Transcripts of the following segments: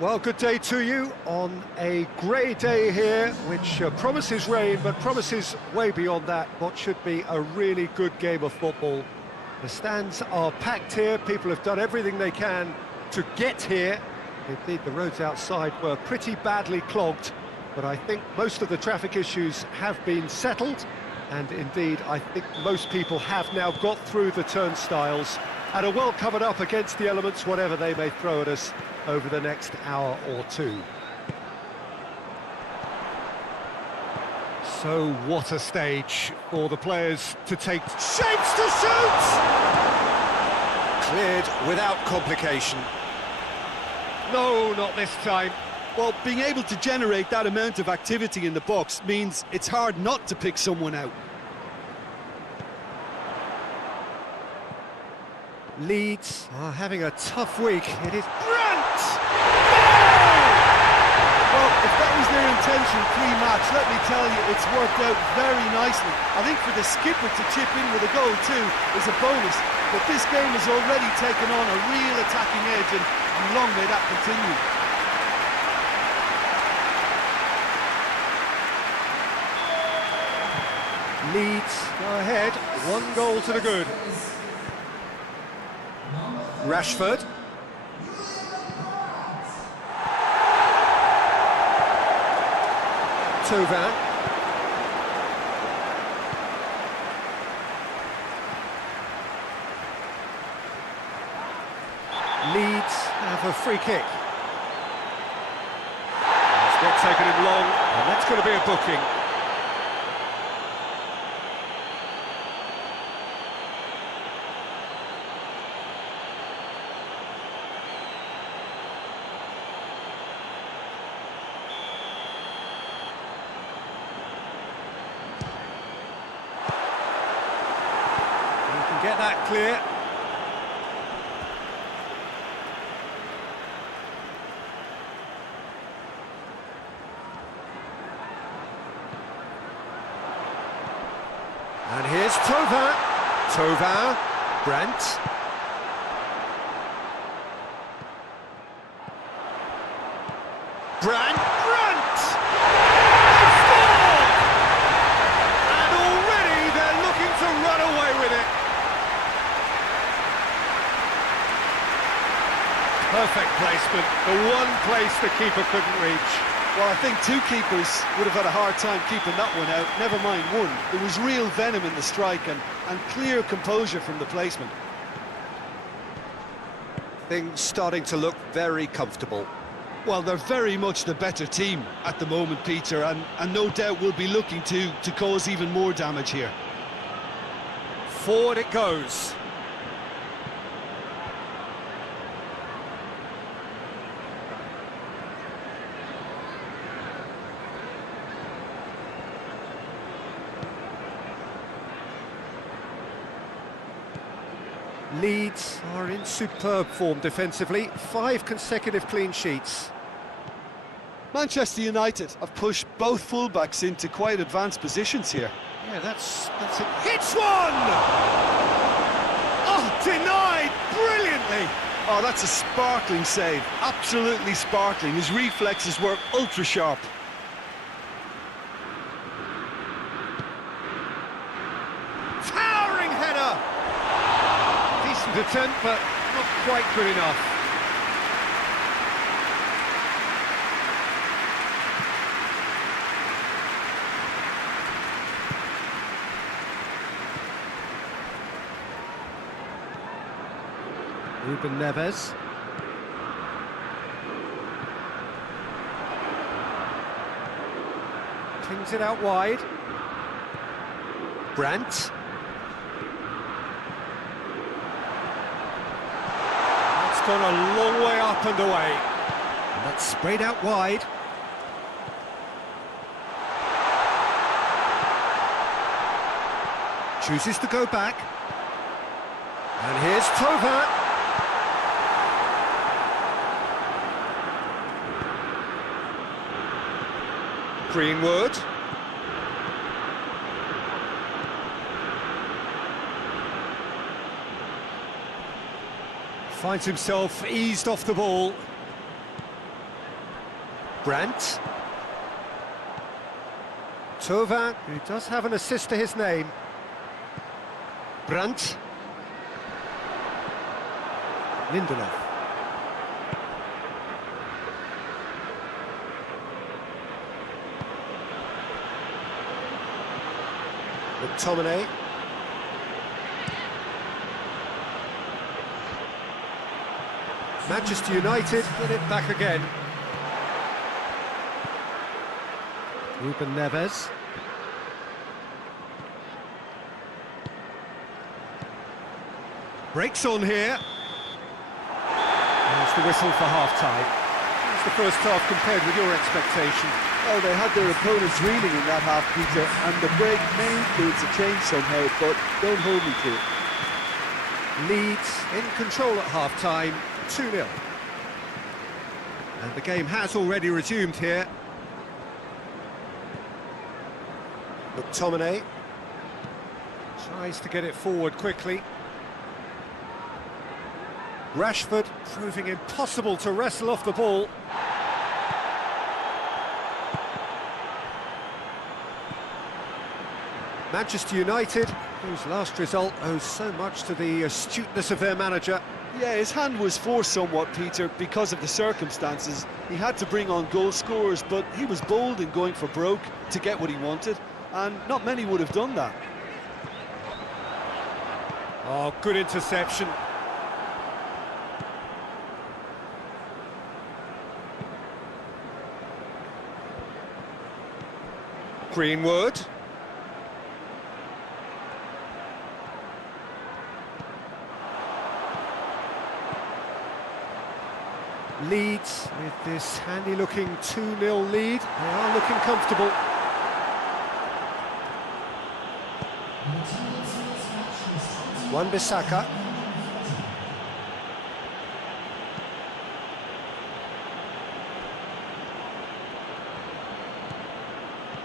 Well, good day to you on a grey day here, which promises rain, but promises way beyond that what should be a really good game of football. The stands are packed here, people have done everything they can to get here. Indeed, the roads outside were pretty badly clogged, but I think most of the traffic issues have been settled, and indeed, I think most people have now got through the turnstiles and are well covered up against the elements, whatever they may throw at us over the next hour or two. So what a stage for the players to take. Shapes to shoot! Cleared without complication. No, not this time. Well, being able to generate that amount of activity in the box means it's hard not to pick someone out. Leeds are having a tough week. It is Brent! Well, if that was their intention pre-match, let me tell you, it's worked out very nicely. I think for the skipper to chip in with a goal too is a bonus, but this game has already taken on a real attacking edge, and long may that continue. Leeds go ahead, 1 goal to the good. Rashford. Tovan. Leeds have a free kick. It's not taken him long, and that's going to be a booking. Get that clear. And here's Tovan. Tovan. Brent. Brent. They scored! And already they're looking to run away with it. Perfect placement, the one place the keeper couldn't reach. Well, I think two keepers would have had a hard time keeping that one out, never mind one. There was real venom in the strike and clear composure from the placement. Things starting to look very comfortable. Well, they're very much the better team at the moment, Peter, and no doubt will be looking to cause even more damage here. Forward it goes. Leeds are in superb form defensively, 5 consecutive clean sheets. Manchester United have pushed both fullbacks into quite advanced positions here. Yeah, that's it. Hits one! Oh, denied brilliantly! Oh, that's a sparkling save, absolutely sparkling. His reflexes were ultra sharp. Towering header! Decent attempt, but not quite good enough. Ruben Neves. Pings it out wide. Brandt. That's gone a long way up and away. And that's sprayed out wide. Chooses to go back. And here's Tovan. Greenwood. Finds himself eased off the ball. Brandt. Thauvin, who does have an assist to his name. Brandt. Lindelof. McTominay. Manchester United get it back again. Ruben Neves. Breaks on here. There's the whistle for half-time. How's the first half compared with your expectation? Well, they had their opponents reeling in that half, Peter, and the break may influence a change somehow, but don't hold me to it. Leeds in control at half-time, 2-0. And the game has already resumed here. McTominay tries to get it forward quickly. Rashford proving impossible to wrestle off the ball. Manchester United, whose last result owes so much to the astuteness of their manager. Yeah, his hand was forced somewhat, Peter, because of the circumstances. He had to bring on goal scorers, but he was bold in going for broke to get what he wanted, and not many would have done that. Oh, good interception. Greenwood. Leeds with this handy-looking 2-0 lead. They are looking comfortable. Wan-Bissaka.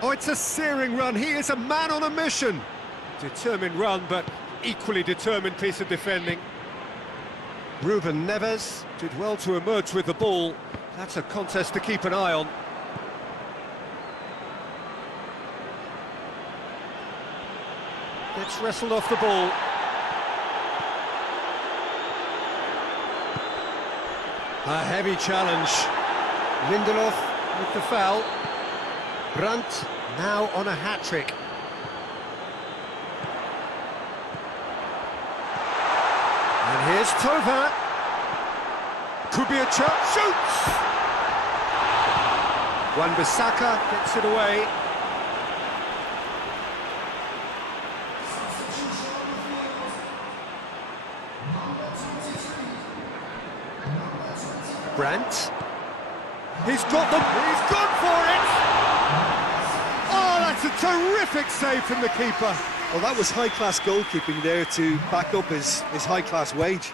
Oh, it's a searing run. He is a man on a mission. Determined run, but equally determined piece of defending. Ruben Neves did well to emerge with the ball. That's a contest to keep an eye on. Gets wrestled off the ball. A heavy challenge. Lindelof with the foul. Brandt now on a hat-trick. And here's Thauvin. Could be a chance. Shoots! Wan-Bissaka gets it away. Brandt. He's got them. He's gone for it! Oh, that's a terrific save from the keeper. Well, that was high-class goalkeeping there to back up his high-class wage.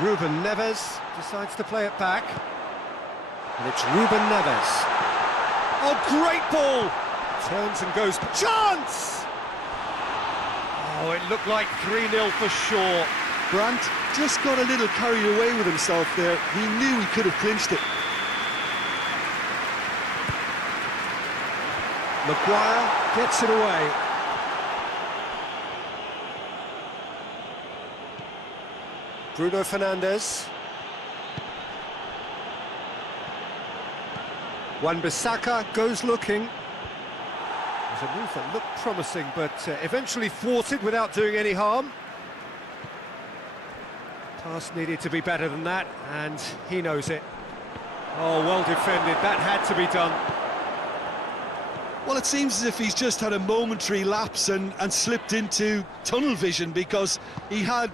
Ruben Neves decides to play it back. And it's Ruben Neves. Oh, great ball! Turns and goes. Chance! Oh, it looked like 3-0 for sure. Brandt just got a little carried away with himself there. He knew he could have clinched it. Maguire gets it away. Bruno Fernandes. Wan-Bissaka goes looking. There's a move that looked promising, but eventually thwarted without doing any harm. Pass needed to be better than that, and he knows it. Oh, well defended. That had to be done. Well, it seems as if he's just had a momentary lapse and slipped into tunnel vision, because he had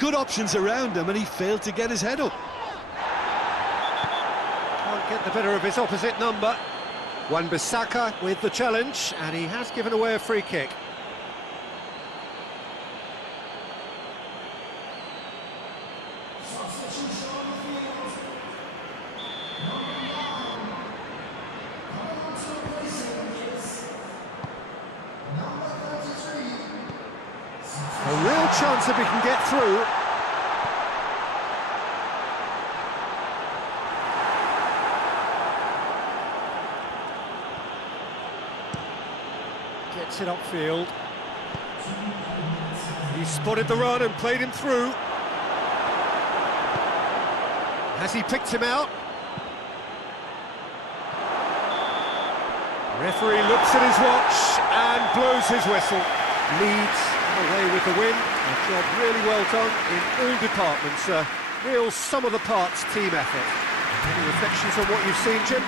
good options around him and he failed to get his head up. Can't get the better of his opposite number. Wan-Bissaka with the challenge, and he has given away a free kick. A real chance if he can get through. Gets it upfield. He spotted the run and played him through. Has he picked him out? Referee looks at his watch and blows his whistle. Leeds away with the win. A job really well done in all departments. A real sum-of-the-parts team effort. Any reflections on what you've seen, Jim?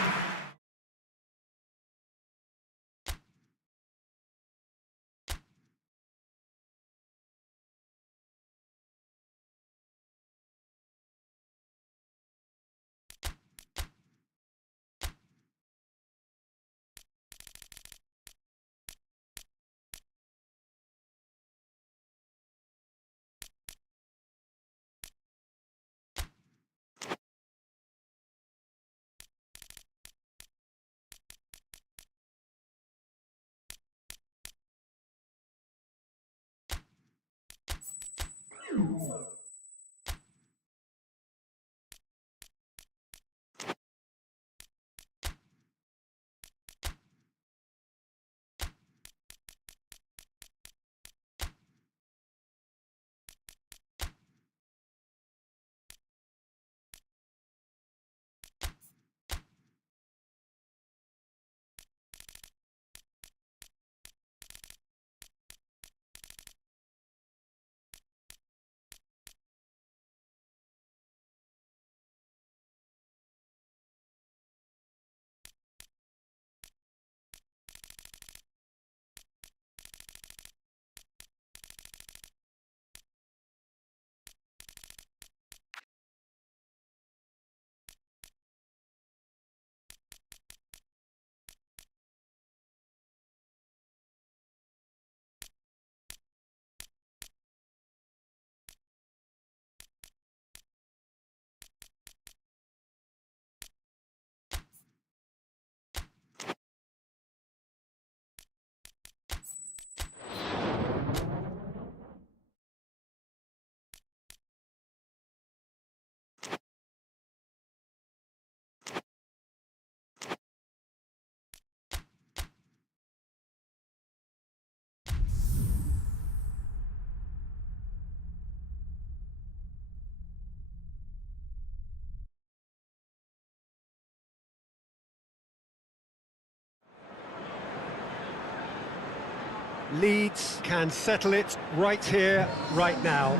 Leeds can settle it right here, right now.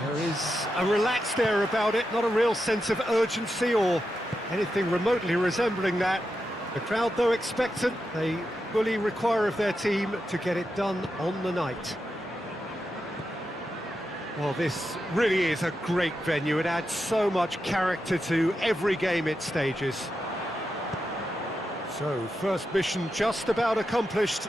There is a relaxed air about it, not a real sense of urgency or anything remotely resembling that. The crowd, though expectant, they fully require of their team to get it done on the night. Well, this really is a great venue. It adds so much character to every game it stages. So, first mission just about accomplished.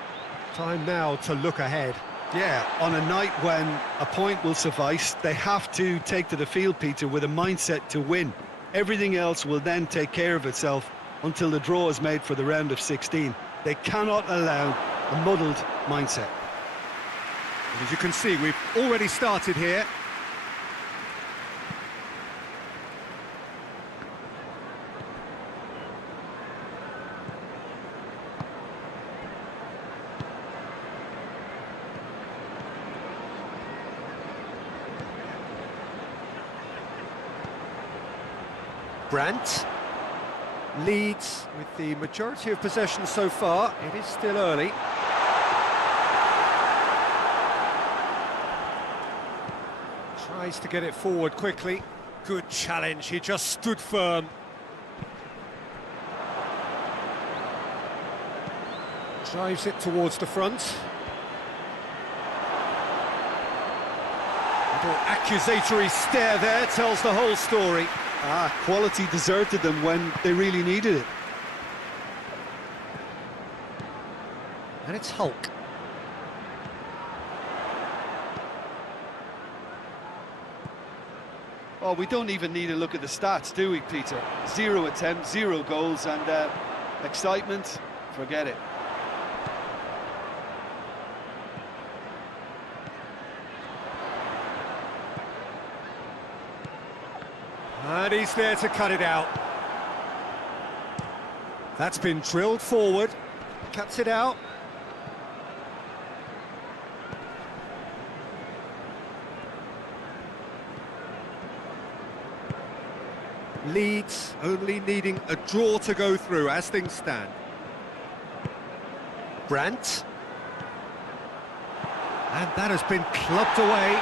Time now to look ahead. Yeah, on a night when a point will suffice, they have to take to the field, Peter, with a mindset to win. Everything else will then take care of itself until the draw is made for the round of 16. They cannot allow a muddled mindset. As you can see, we've already started here. Brandt. Leeds with the majority of possession so far. It is still early. Tries to get it forward quickly. Good challenge, he just stood firm. Drives it towards the front. Little accusatory stare there tells the whole story. Quality deserted them when they really needed it. And it's Hulk. Oh, we don't even need to look at the stats, do we, Peter? 0 attempts, 0 goals, and excitement, forget it. And he's there to cut it out. That's been drilled forward. Cuts it out. Leeds only needing a draw to go through as things stand. Brandt. And that has been clubbed away.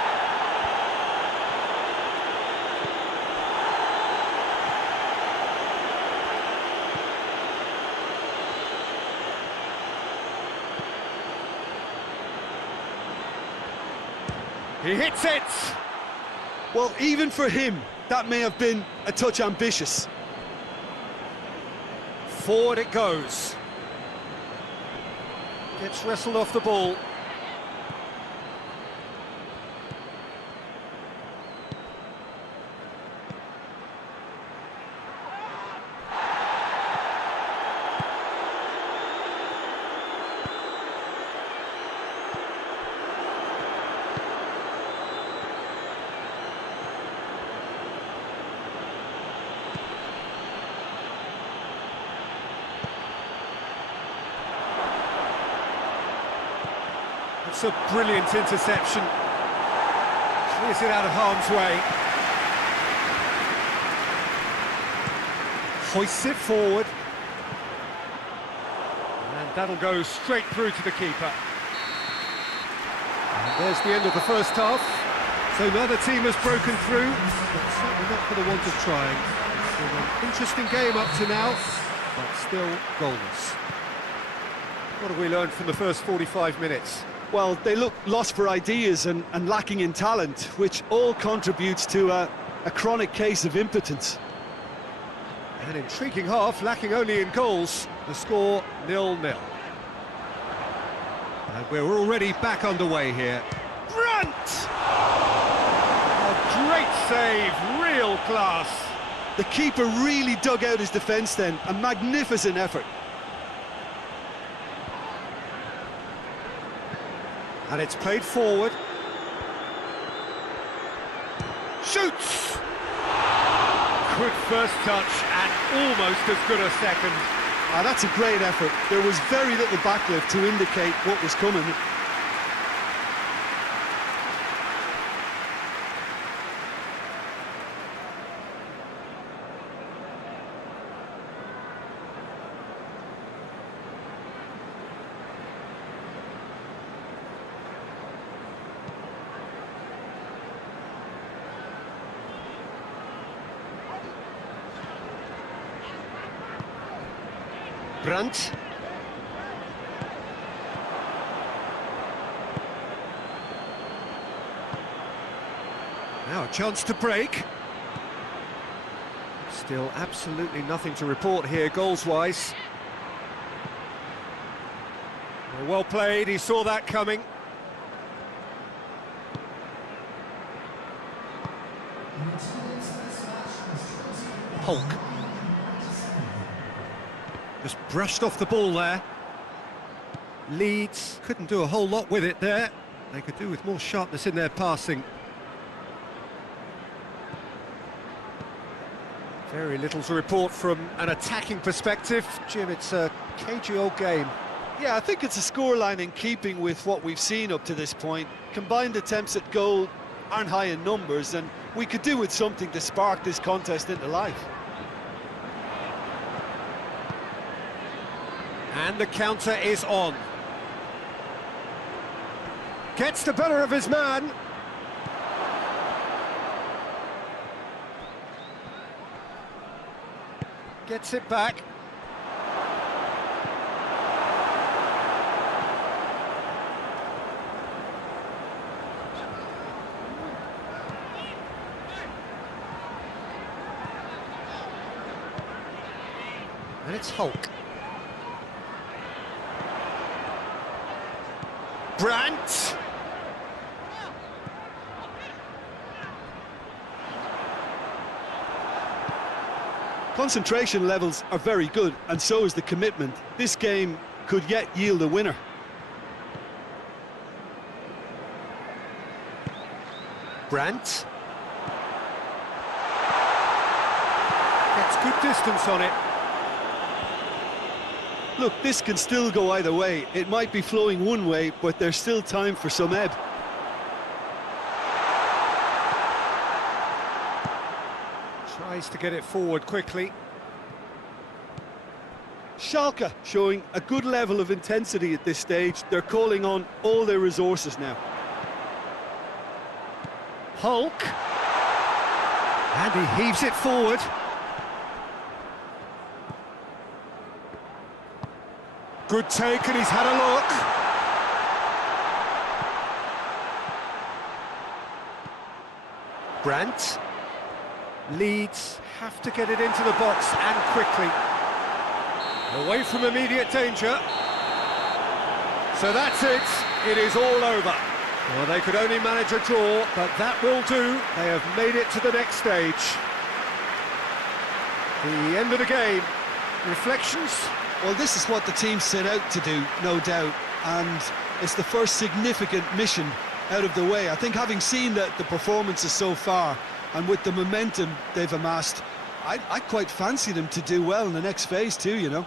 He hits it! Well, even for him, that may have been a touch ambitious. Forward it goes. Gets wrestled off the ball. It's a brilliant interception. Clears it out of harm's way. Hoists it forward. And that'll go straight through to the keeper. And there's the end of the first half. So neither team has broken through, but certainly not for the want of trying. It's been an interesting game up to now, but still goalless. What have we learned from the first 45 minutes? Well, they look lost for ideas and lacking in talent, which all contributes to a chronic case of impotence. An intriguing half, lacking only in goals. The score 0-0. And we're already back underway here. Brandt! A great save, real class. The keeper really dug out his defence then, a magnificent effort. And it's played forward. Shoots! Good first touch and almost as good a second. That's a great effort. There was very little backlift to indicate what was coming. Brandt. Now a chance to break. Still absolutely nothing to report here goals-wise. Well played, he saw that coming. Hulk. Just brushed off the ball there. Leeds couldn't do a whole lot with it there. They could do with more sharpness in their passing. Very little to report from an attacking perspective. Jim, it's a cagey old game. Yeah, I think it's a scoreline in keeping with what we've seen up to this point. Combined attempts at goal aren't high in numbers, and we could do with something to spark this contest into life. And the counter is on. Gets the better of his man. Gets it back. And it's Hulk. Brandt! Concentration levels are very good, and so is the commitment. This game could yet yield a winner. Brandt. Gets good distance on it. Look, this can still go either way. It might be flowing one way, but there's still time for some ebb. Tries chance to get it forward quickly. Schalke showing a good level of intensity at this stage. They're calling on all their resources now. Hulk. And he heaves it forward. Good take, and he's had a look. Brandt. Leeds have to get it into the box, and quickly. Away from immediate danger. So that's it. It is all over. Well, they could only manage a draw, but that will do. They have made it to the next stage. The end of the game. Reflections? Well, this is what the team set out to do, no doubt, and it's the first significant mission out of the way. I think having seen the performances so far, and with the momentum they've amassed, I quite fancy them to do well in the next phase too, you know.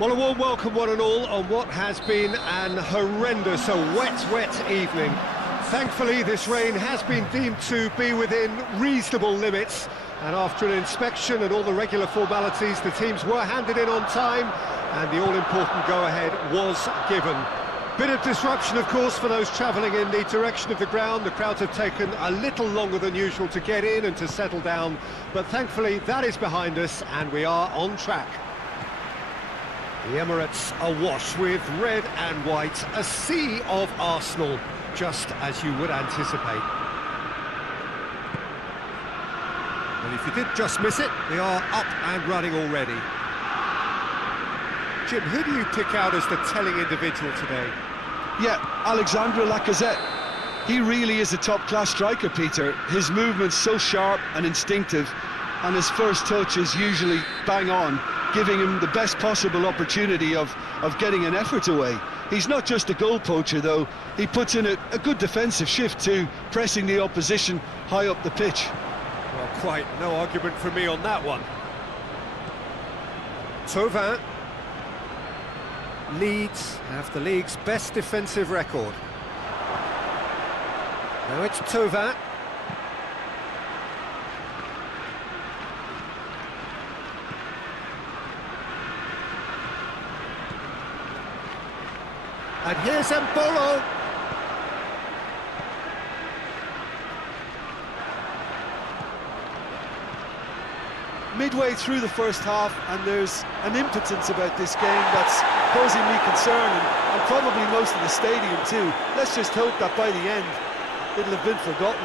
Well, a warm welcome one and all on what has been an horrendous, a wet evening. Thankfully, this rain has been deemed to be within reasonable limits, and after an inspection and all the regular formalities, the teams were handed in on time, and the all-important go-ahead was given. Bit of disruption, of course, for those travelling in the direction of the ground. The crowds have taken a little longer than usual to get in and to settle down, but thankfully that is behind us, and we are on track. The Emirates awash with red and white, a sea of Arsenal, just as you would anticipate. And if you did just miss it, we are up and running already. Jim, who do you pick out as the telling individual today? Yeah, Alexandre Lacazette. He really is a top-class striker, Peter. His movement's so sharp and instinctive, and his first touch is usually bang on, giving him the best possible opportunity of getting an effort away. He's not just a goal poacher, though. He puts in a good defensive shift too, pressing the opposition high up the pitch. Well, quite no argument from me on that one. Thauvin. Leeds have the league's best defensive record. Now it's Thauvin. And here's Mbolo. Midway through the first half, and there's an impotence about this game that's causing me concern, and probably most of the stadium too. Let's just hope that by the end, it'll have been forgotten.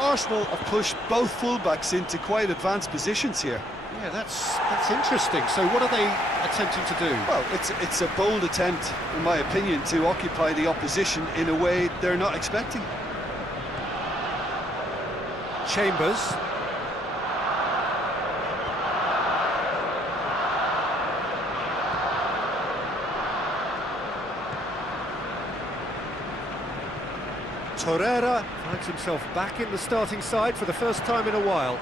Arsenal have pushed both fullbacks into quite advanced positions here. Yeah, that's interesting. So what are they attempting to do? Well, it's a bold attempt, in my opinion, to occupy the opposition in a way they're not expecting. Chambers. Torreira finds himself back in the starting side for the first time in a while.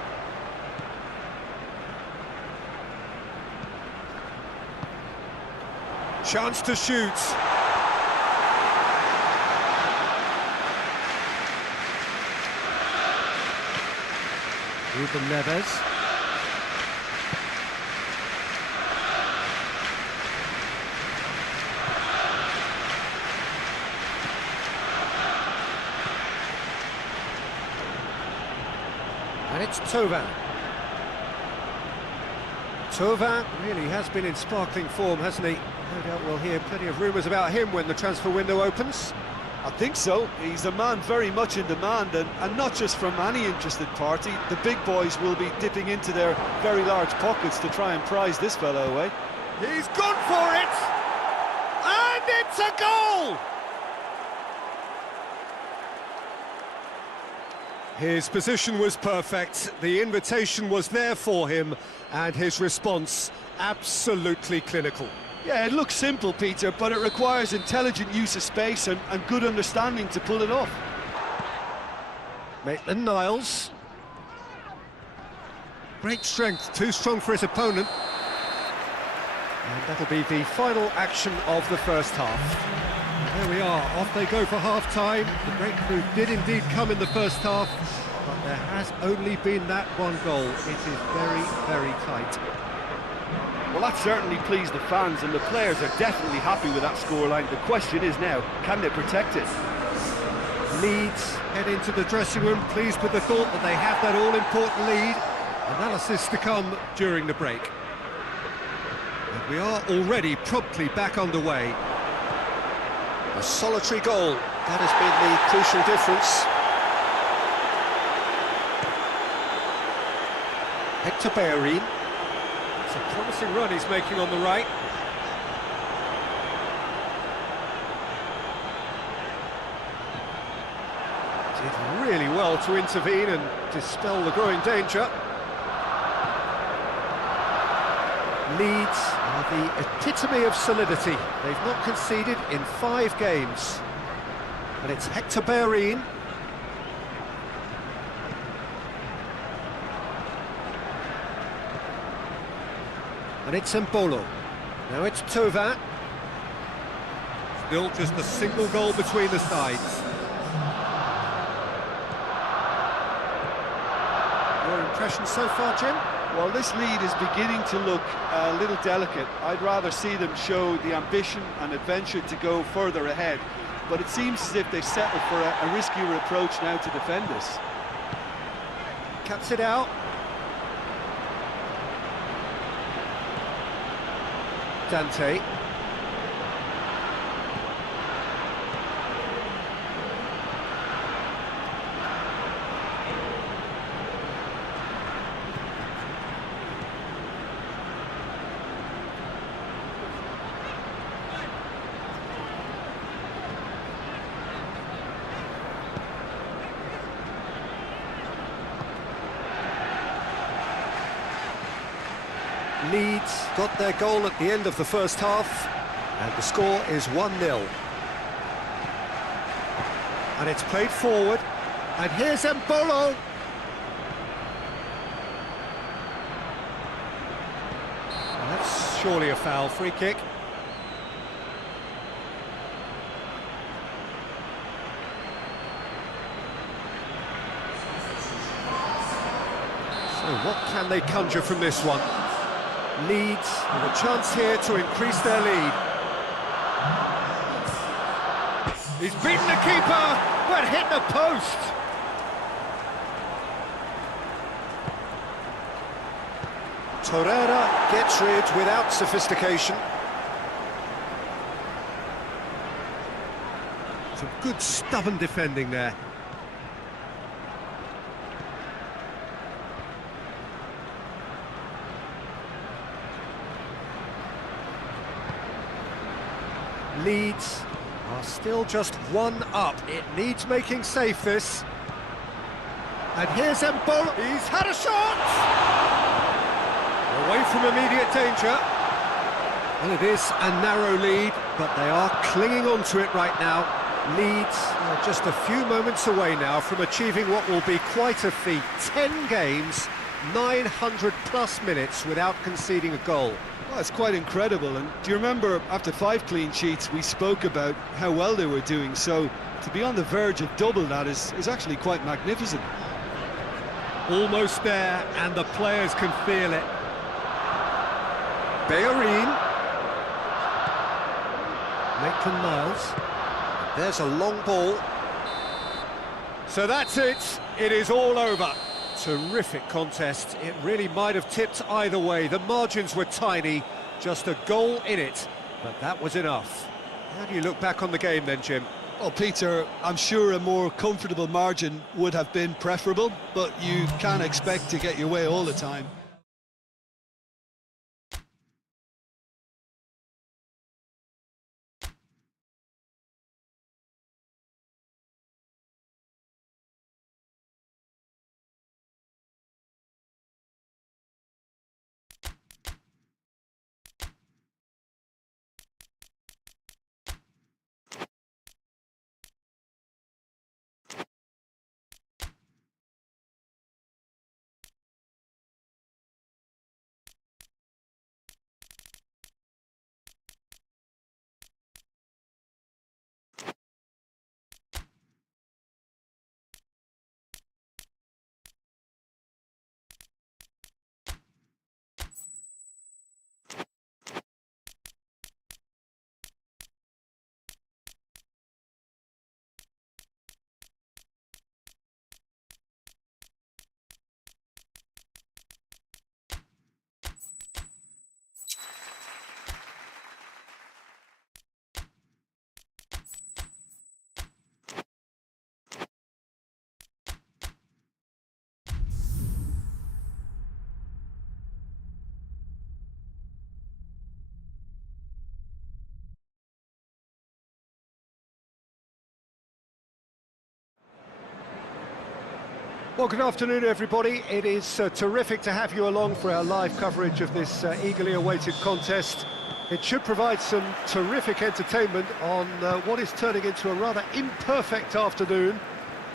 Chance to shoot. Ruben Neves. And it's Thauvin. Thauvin really has been in sparkling form, hasn't he? No doubt we'll hear plenty of rumours about him when the transfer window opens. I think so. He's a man very much in demand, and not just from any interested party. The big boys will be dipping into their very large pockets to try and prize this fellow away. He's gone for it! And it's a goal! His position was perfect, the invitation was there for him, and his response absolutely clinical. Yeah, it looks simple, Peter, but it requires intelligent use of space and good understanding to pull it off. Maitland-Niles. Great strength, too strong for his opponent. And that'll be the final action of the first half. And there we are, off they go for half-time. The breakthrough did indeed come in the first half, but there has only been that one goal. It is very, very tight. Well, that certainly pleased the fans, and the players are definitely happy with that scoreline. The question is now, can they protect it? Leeds head into the dressing room, pleased with the thought that they have that all-important lead. Analysis to come during the break. And we are already promptly back underway. A solitary goal. That has been the crucial difference. Hector Bellerin. It's a promising run he's making on the right. Did really well to intervene and dispel the growing danger. Leeds are the epitome of solidity. They've not conceded in 5 games. And it's Hector Bellerin. And it's Mbolo. Now it's Thauvin. Still just a single goal between the sides. Your impression so far, Jim? Well, this lead is beginning to look a little delicate. I'd rather see them show the ambition and adventure to go further ahead. But it seems as if they settle for a riskier approach now to defend this. Cuts it out. Dante. Leeds got their goal at the end of the first half, and the score is 1-0. And it's played forward, and here's Mbolo. That's surely a foul, free kick. So what can they conjure from this one? Leeds with a chance here to increase their lead. He's beaten the keeper, but hit the post. Torreira gets rid without sophistication. Some good stubborn defending there. Leeds are still just 1 up. It needs making safe, this. And here's Embolo. He's had a shot! Away from immediate danger. Well, it is a narrow lead, but they are clinging on to it right now. Leeds are just a few moments away now from achieving what will be quite a feat. 10 games, 900 plus minutes without conceding a goal. Well, it's quite incredible. And do you remember, after 5 clean sheets, we spoke about how well they were doing, so to be on the verge of double that is actually quite magnificent. Almost there, and the players can feel it. Bellerin. Maitland-Niles. There's a long ball. So that's it. It is all over. Terrific contest. It really might have tipped either way. The margins were tiny, just a goal in it, but that was enough. How do you look back on the game then, Jim? Well, Peter, I'm sure a more comfortable margin would have been preferable, but you can't expect to get your way all the time. Well, good afternoon, everybody. It is terrific to have you along for our live coverage of this eagerly awaited contest. It should provide some terrific entertainment on what is turning into a rather imperfect afternoon.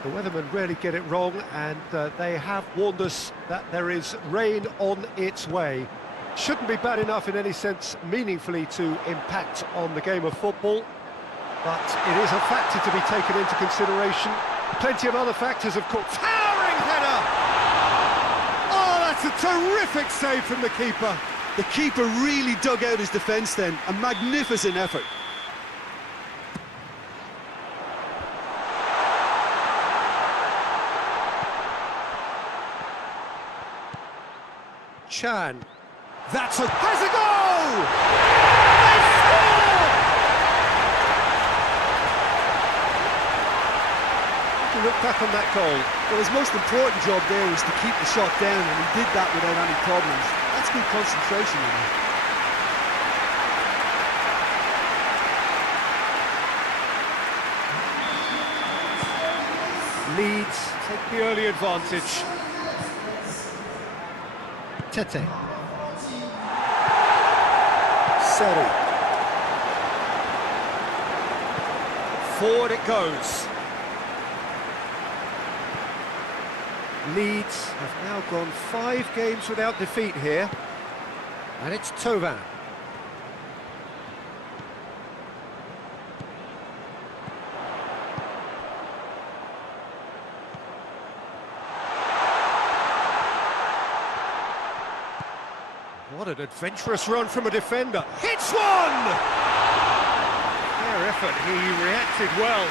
The weathermen rarely get it wrong, and they have warned us that there is rain on its way. Shouldn't be bad enough in any sense meaningfully to impact on the game of football, but it is a factor to be taken into consideration. Plenty of other factors, of course. Towering header! Oh, that's a terrific save from the keeper. The keeper really dug out his defence then. A magnificent effort. Chan. That's a... has a goal! Look back on that goal. Well, his most important job there was to keep the shot down, and he did that without any problems. That's good concentration, you know. Leeds take the early advantage. Tete. Seri. Forward it goes. Leeds have now gone 5 games without defeat here, and it's Tovan. What an adventurous run from a defender. Hits one! Fair effort, he reacted well.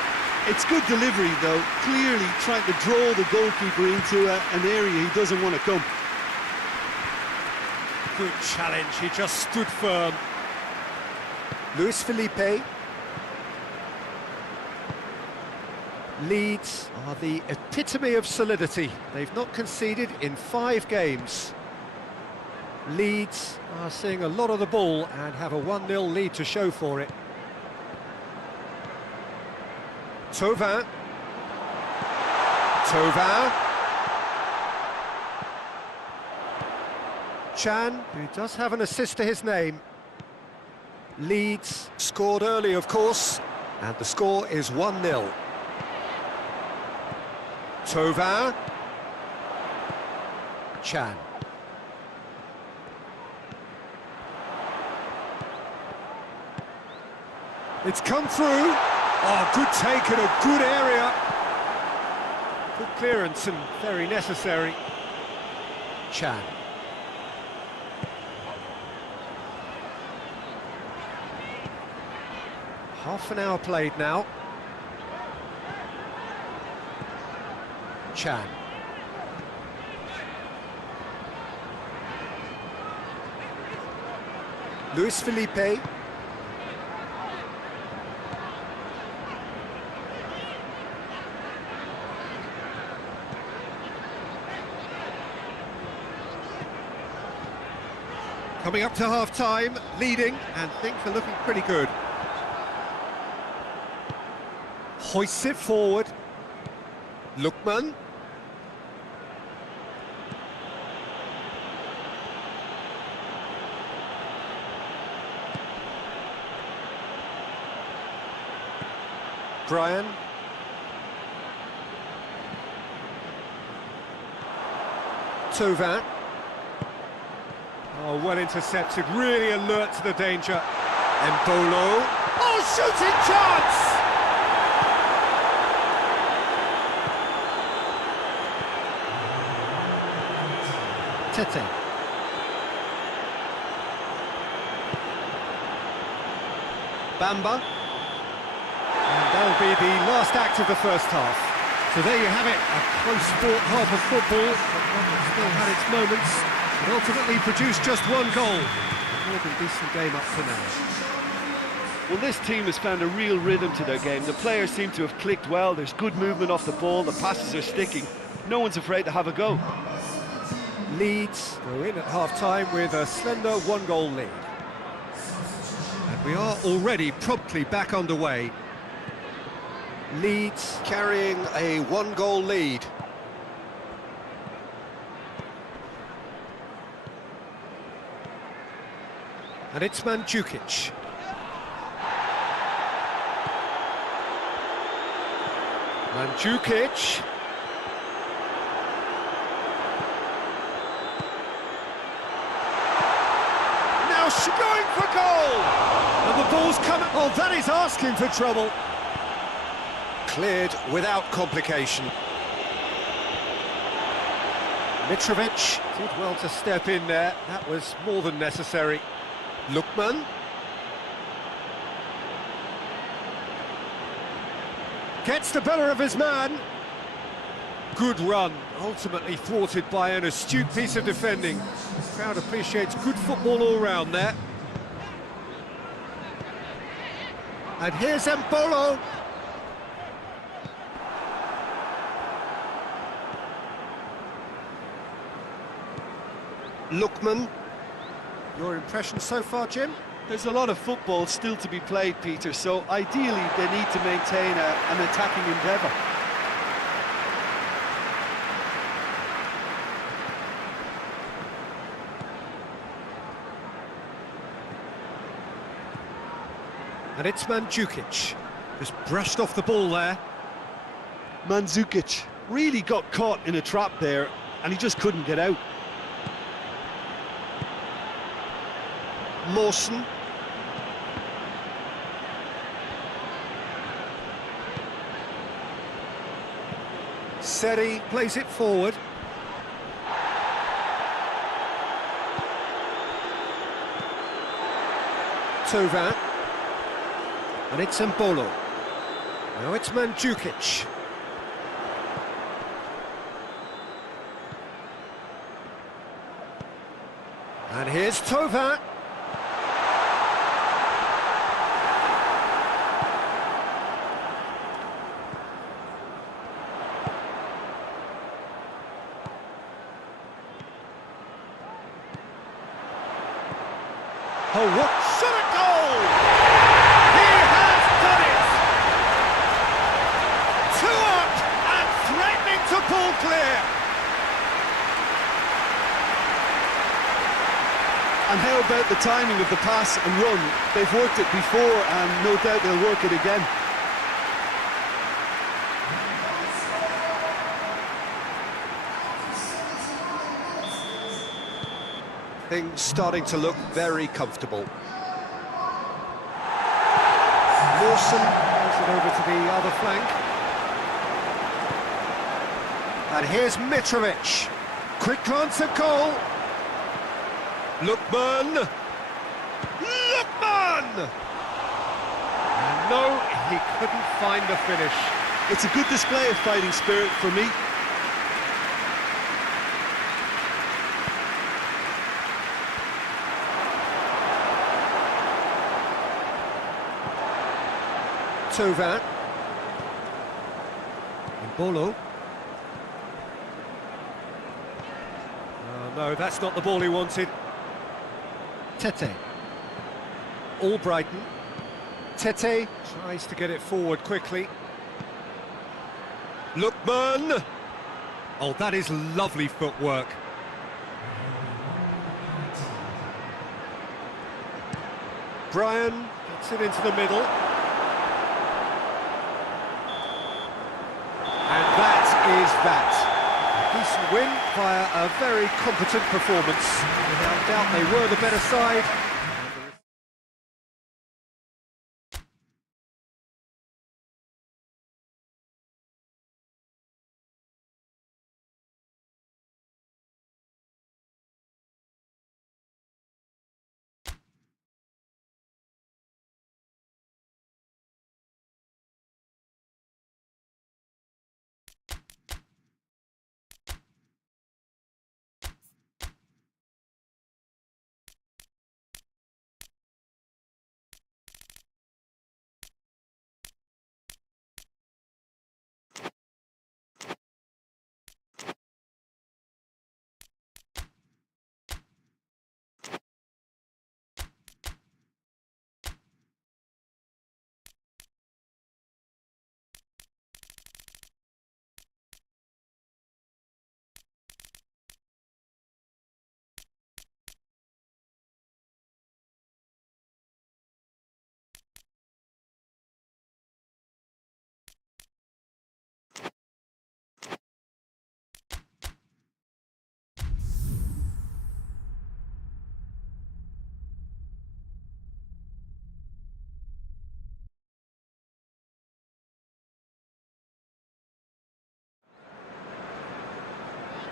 It's good delivery, though, clearly trying to draw the goalkeeper into an area he doesn't want to come. Good challenge, he just stood firm. Luis Felipe. Leeds are the epitome of solidity. They've not conceded in 5 games. Leeds are seeing a lot of the ball and have a 1-0 lead to show for it. Tauvin. Chan, who does have an assist to his name. Leeds scored early, of course, and the score is 1-0. Tovin. Chan. It's come through. Oh, good take in a good area. Good clearance and very necessary. Chan. Half an hour played now. Chan. Luis Felipe. Coming up to half-time, leading, and things are looking pretty good. Hoists it forward. Lookman. Brian. Tovin. Oh, well intercepted, really alert to the danger. Embolo. Oh, shooting chance! Tete. Bamba. And that'll be the last act of the first half. So there you have it, a close-fought half of football, but one that still had its moments, but ultimately produced just one goal. A more than decent game up to now. Well, this team has found a real rhythm to their game. The players seem to have clicked well. There's good movement off the ball. The passes are sticking. No one's afraid to have a go. Leeds go in at half-time with a slender one-goal lead. And we are already promptly back underway. Leeds Carrying a one-goal lead. and it's Mandzukic. Mandzukic. Now going for goal! And the ball's coming. Oh, that is asking for trouble. Cleared without complication. Mitrovic did well to step in there. That was more than necessary. Lookman. Gets the better of his man. Good run, ultimately thwarted by an astute piece of defending. The crowd appreciates good football all round there. And here's Embolo. Lookman. Your impression so far, Jim? There's a lot of football still to be played, Peter, so ideally they need to maintain an attacking endeavour. And it's Mandzukic. Just brushed off the ball there. Mandzukic really got caught in a trap there, and he just couldn't get out. Mawson. Seri plays it forward. Tovin. And it's Embolo. Now it's Mandzukic. And here's Tovin. Oh, what shot at goal! He has done it! 2 up and threatening to pull clear. And how about the timing of the pass and run? They've worked it before, and no doubt they'll work it again. Things starting to look very comfortable. Lawson moves it over to the other flank. And here's Mitrovic. Quick glance at goal. Lookman! Lookman! No, he couldn't find the finish. It's a good display of fighting spirit for me. Tovan. Mbolo. Oh, no, that's not the ball he wanted. Tete. Albrighton. Tete tries to get it forward quickly. Lookman! Oh, that is lovely footwork. Brian gets it into the middle. And that is that. A decent win via a very competent performance. Without doubt, they were the better side.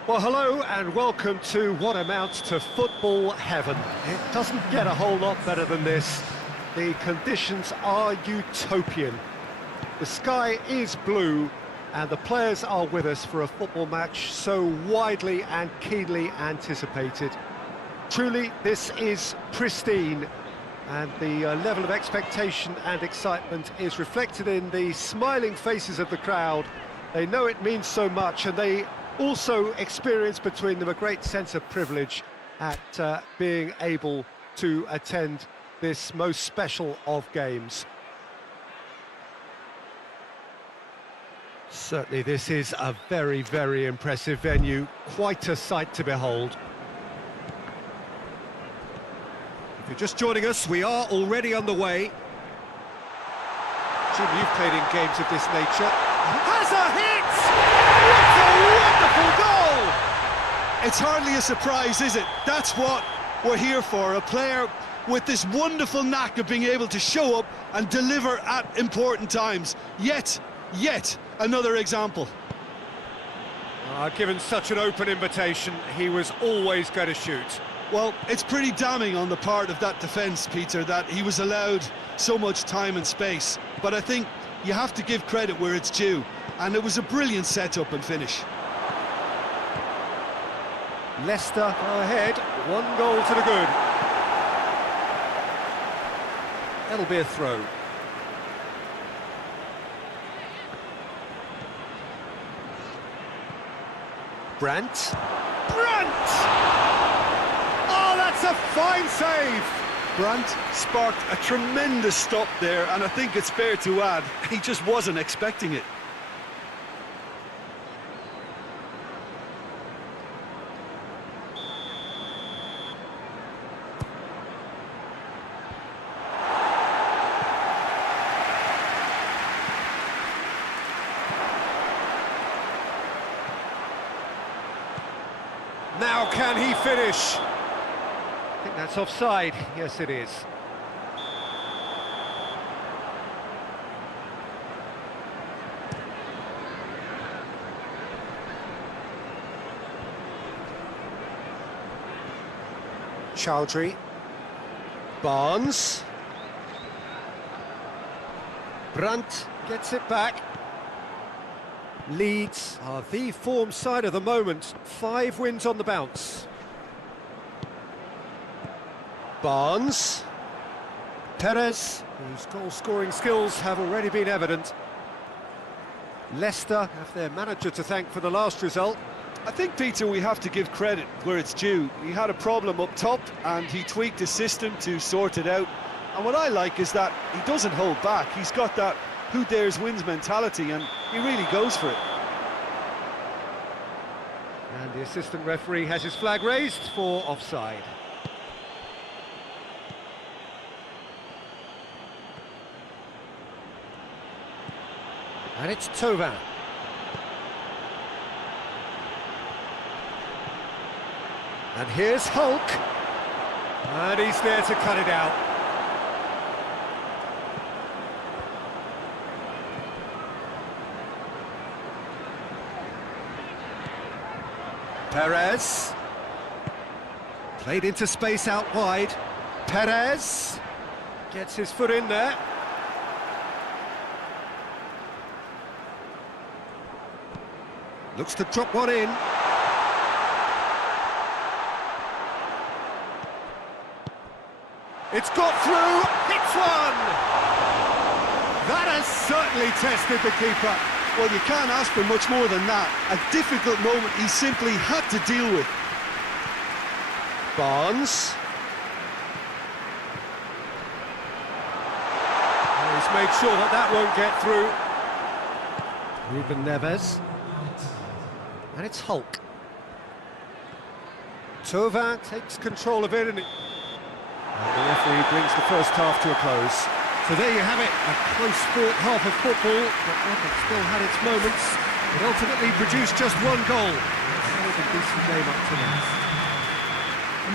Well, hello and welcome to what amounts to football heaven. It doesn't get a whole lot better than this. The conditions are utopian. The sky is blue and the players are with us for a football match so widely and keenly anticipated. Truly, this is pristine, and the level of expectation and excitement is reflected in the smiling faces of the crowd. They know it means so much, and they also experience between them a great sense of privilege at being able to attend this most special of games. Certainly this is a very, very impressive venue, quite a sight to behold. If you're just joining us, we are already underway. Jim, you've played in games of this nature. Has a hit! What a wonderful goal! It's hardly a surprise, is it? That's what we're here for, a player with this wonderful knack of being able to show up and deliver at important times. Yet another example. Given such an open invitation, he was always going to shoot. Well, it's pretty damning on the part of that defence, Peter, that he was allowed so much time and space. But I think you have to give credit where it's due, and it was a brilliant setup and finish. Leicester are ahead, 1 goal to the good. That'll be a throw. Brandt. Oh, that's a fine save! Brandt sparked a tremendous stop there, and I think it's fair to add, he just wasn't expecting it. Now can he finish? I think that's offside. Yes, it is. Chowdhury. Barnes. Brandt gets it back. Leeds are the form side of the moment. 5 wins on the bounce. Barnes. Perez, whose goal-scoring skills have already been evident. Leicester have their manager to thank for the last result. I think, Peter, we have to give credit where it's due. He had a problem up top and he tweaked his system to sort it out. And what I like is that he doesn't hold back. He's got that who dares wins mentality and he really goes for it. And the assistant referee has his flag raised for offside. And it's Thauvin. And here's Hulk. And he's there to cut it out. Perez. Played into space out wide. Perez gets his foot in there. Looks to drop one in. It's got through, hits one! That has certainly tested the keeper. Well, you can't ask for much more than that. A difficult moment he simply had to deal with. Barnes. Oh, he's made sure that that won't get through. Ruben Neves. And it's Hulk. Thauvin takes control of it and the referee brings the first half to a close. So there you have it, a close-fought half of football, but one that still had its moments. It ultimately produced just one goal. It was a decent game up to now.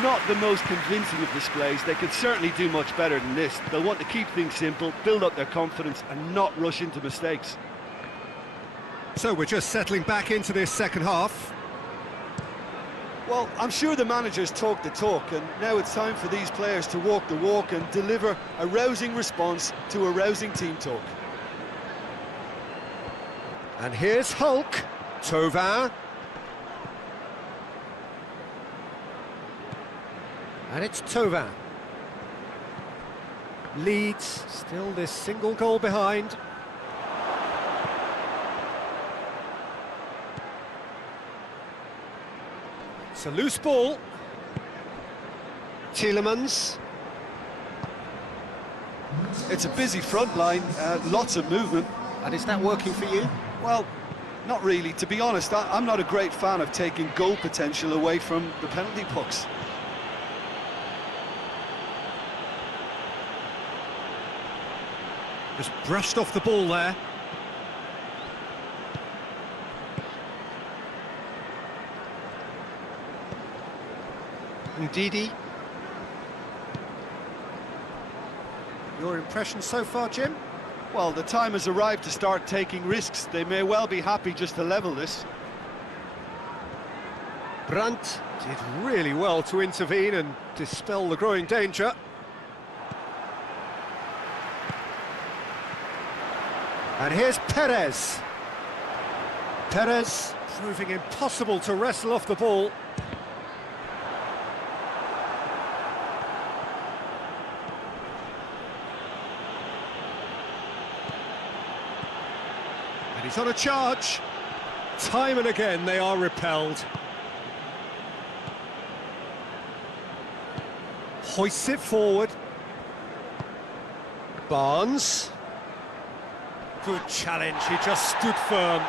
Not the most convincing of displays. They could certainly do much better than this. They'll want to keep things simple, build up their confidence and not rush into mistakes. So we're just settling back into this second half. Well, I'm sure the managers talk the talk, and now it's time for these players to walk the walk and deliver a rousing response to a rousing team talk. And here's Hulk. Thauvin. And it's Thauvin. Leeds still this single goal behind. It's a loose ball. Tielemans. It's a busy front line, lots of movement. And is that working for you? Well, not really. To be honest, I'm not a great fan of taking goal potential away from the penalty box. Just brushed off the ball there. Ndidi. Your impression so far, Jim? Well, the time has arrived to start taking risks. They may well be happy just to level this. Brandt did really well to intervene and dispel the growing danger. And here's Perez. Perez proving impossible to wrestle off the ball. And he's on a charge. Time and again they are repelled. Hoists it forward. Barnes. Good challenge, he just stood firm.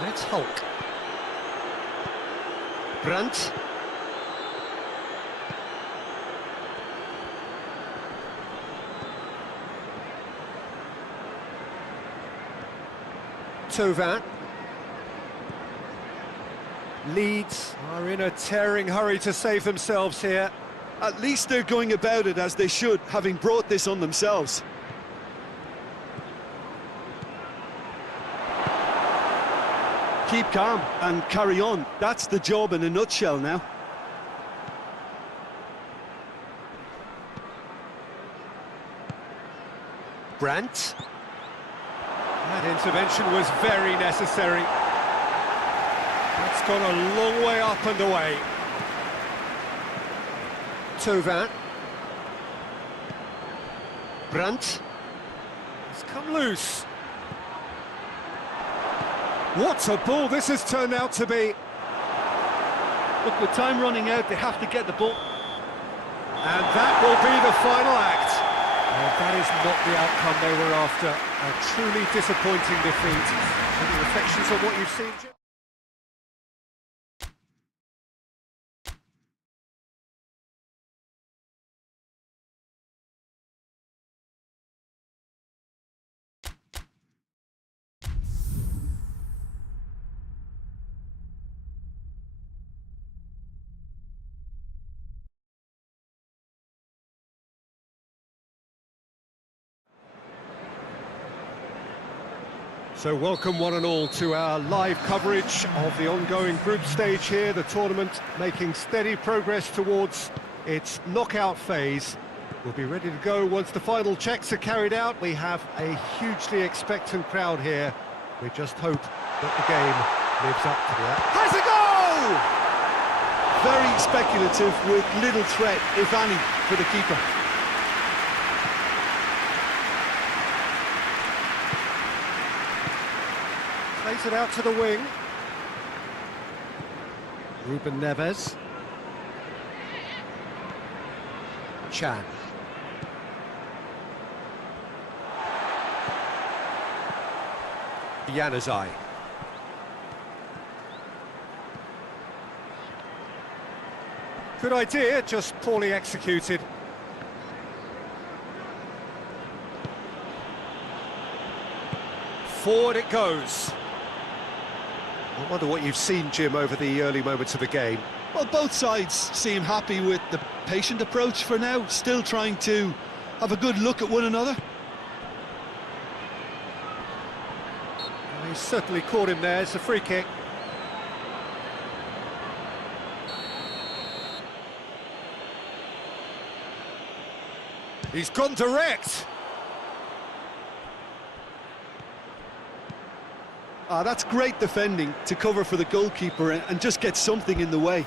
And it's Hulk. Brandt. Thauvin. Leeds are in a tearing hurry to save themselves here. At least they're going about it as they should, having brought this on themselves. Keep calm and carry on. That's the job in a nutshell now. Brandt. That intervention was very necessary. That's gone a long way up and away. Tovin. Brandt. It's come loose. What a ball this has turned out to be. Look, with time running out, they have to get the ball. And that will be the final act. Well, that is not the outcome they were after. A truly disappointing defeat. Any reflections on what you've seen, Jim? So welcome one and all to our live coverage of the ongoing group stage here, the tournament making steady progress towards its knockout phase. We'll be ready to go once the final checks are carried out. We have a hugely expectant crowd here. We just hope that the game lives up to that. Has a goal! Very speculative with little threat, if any, for the keeper. Plays it out to the wing. Ruben Neves. Chan. Januzaj. Good idea, just poorly executed. Forward it goes. I wonder what you've seen, Jim, over the early moments of the game. Well, both sides seem happy with the patient approach for now, still trying to have a good look at one another. He certainly caught him there. It's a free kick. He's gone direct. That's great defending to cover for the goalkeeper and just get something in the way.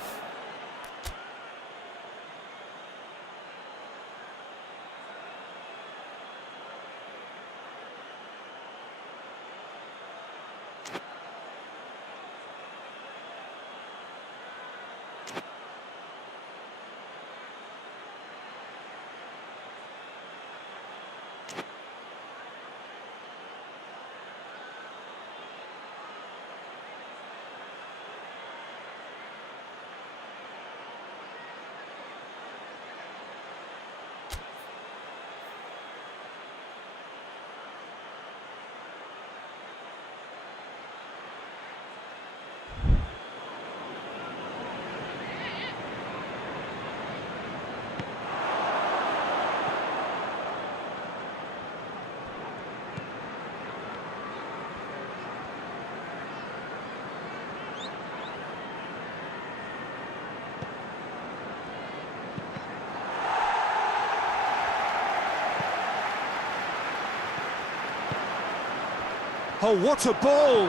Oh, what a ball!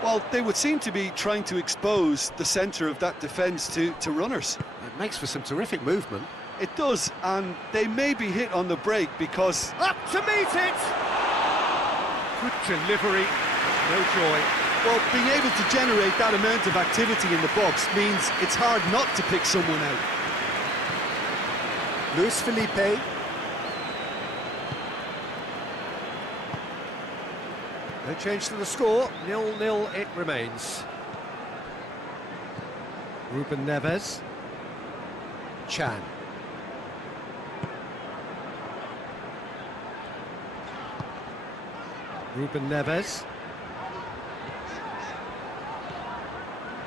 Well, they would seem to be trying to expose the centre of that defence to runners. It makes for some terrific movement. It does, and they may be hit on the break because... Up to meet it! Good delivery, no joy. Well, being able to generate that amount of activity in the box means it's hard not to pick someone out. Luis Felipe. No change to the score, 0-0 it remains. Ruben Neves. Chan. Ruben Neves.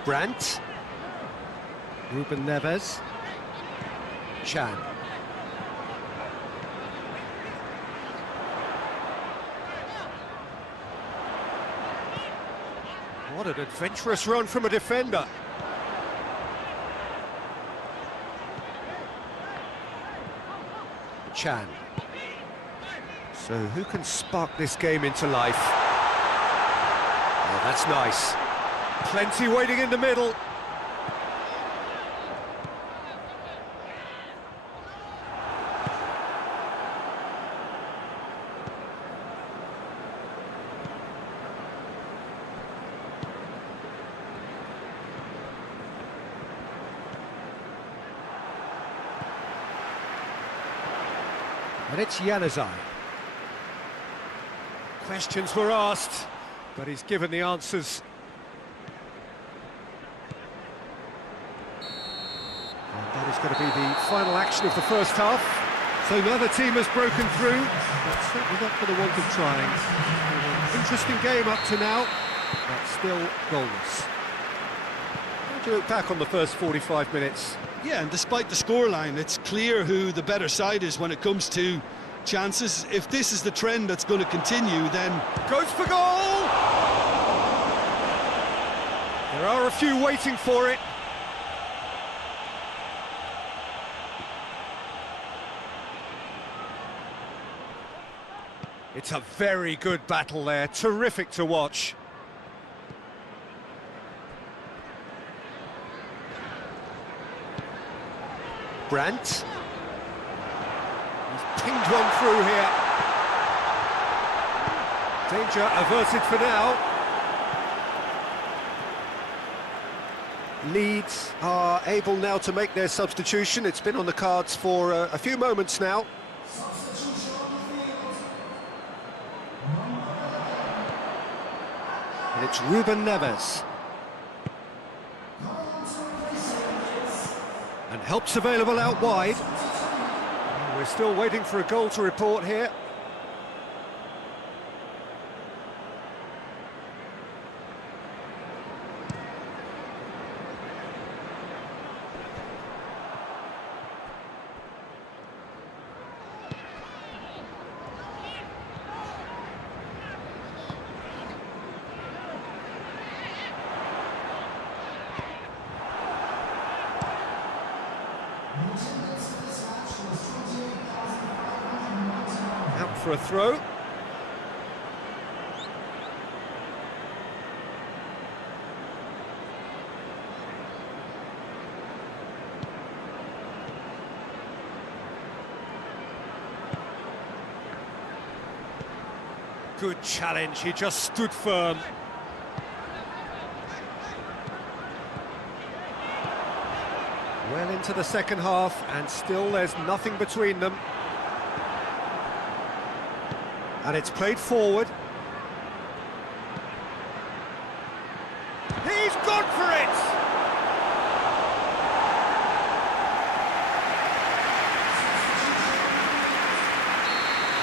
Brandt. Ruben Neves. Chan. What an adventurous run from a defender. Chan. So who can spark this game into life? Oh, that's nice. Plenty waiting in the middle. And it's Januzaj. Questions were asked, but he's given the answers. And that is going to be the final action of the first half. So neither team has broken through, but certainly not for the want of trying. Interesting game up to now, but still goalless. How do you look back on the first 45 minutes? Yeah, and despite the scoreline, it's clear who the better side is when it comes to chances. If this is the trend that's going to continue, then... Goes for goal! There are a few waiting for it. It's a very good battle there, terrific to watch. Brandt. He's pinged one through here. Danger averted for now. Leeds are able now to make their substitution. It's been on the cards for a few moments now. And it's Ruben Neves. And help's available out wide. We're still waiting for a goal to report here. Out for a throw. Good challenge, he just stood firm. Well into the second half, and still there's nothing between them. And it's played forward. He's gone for it!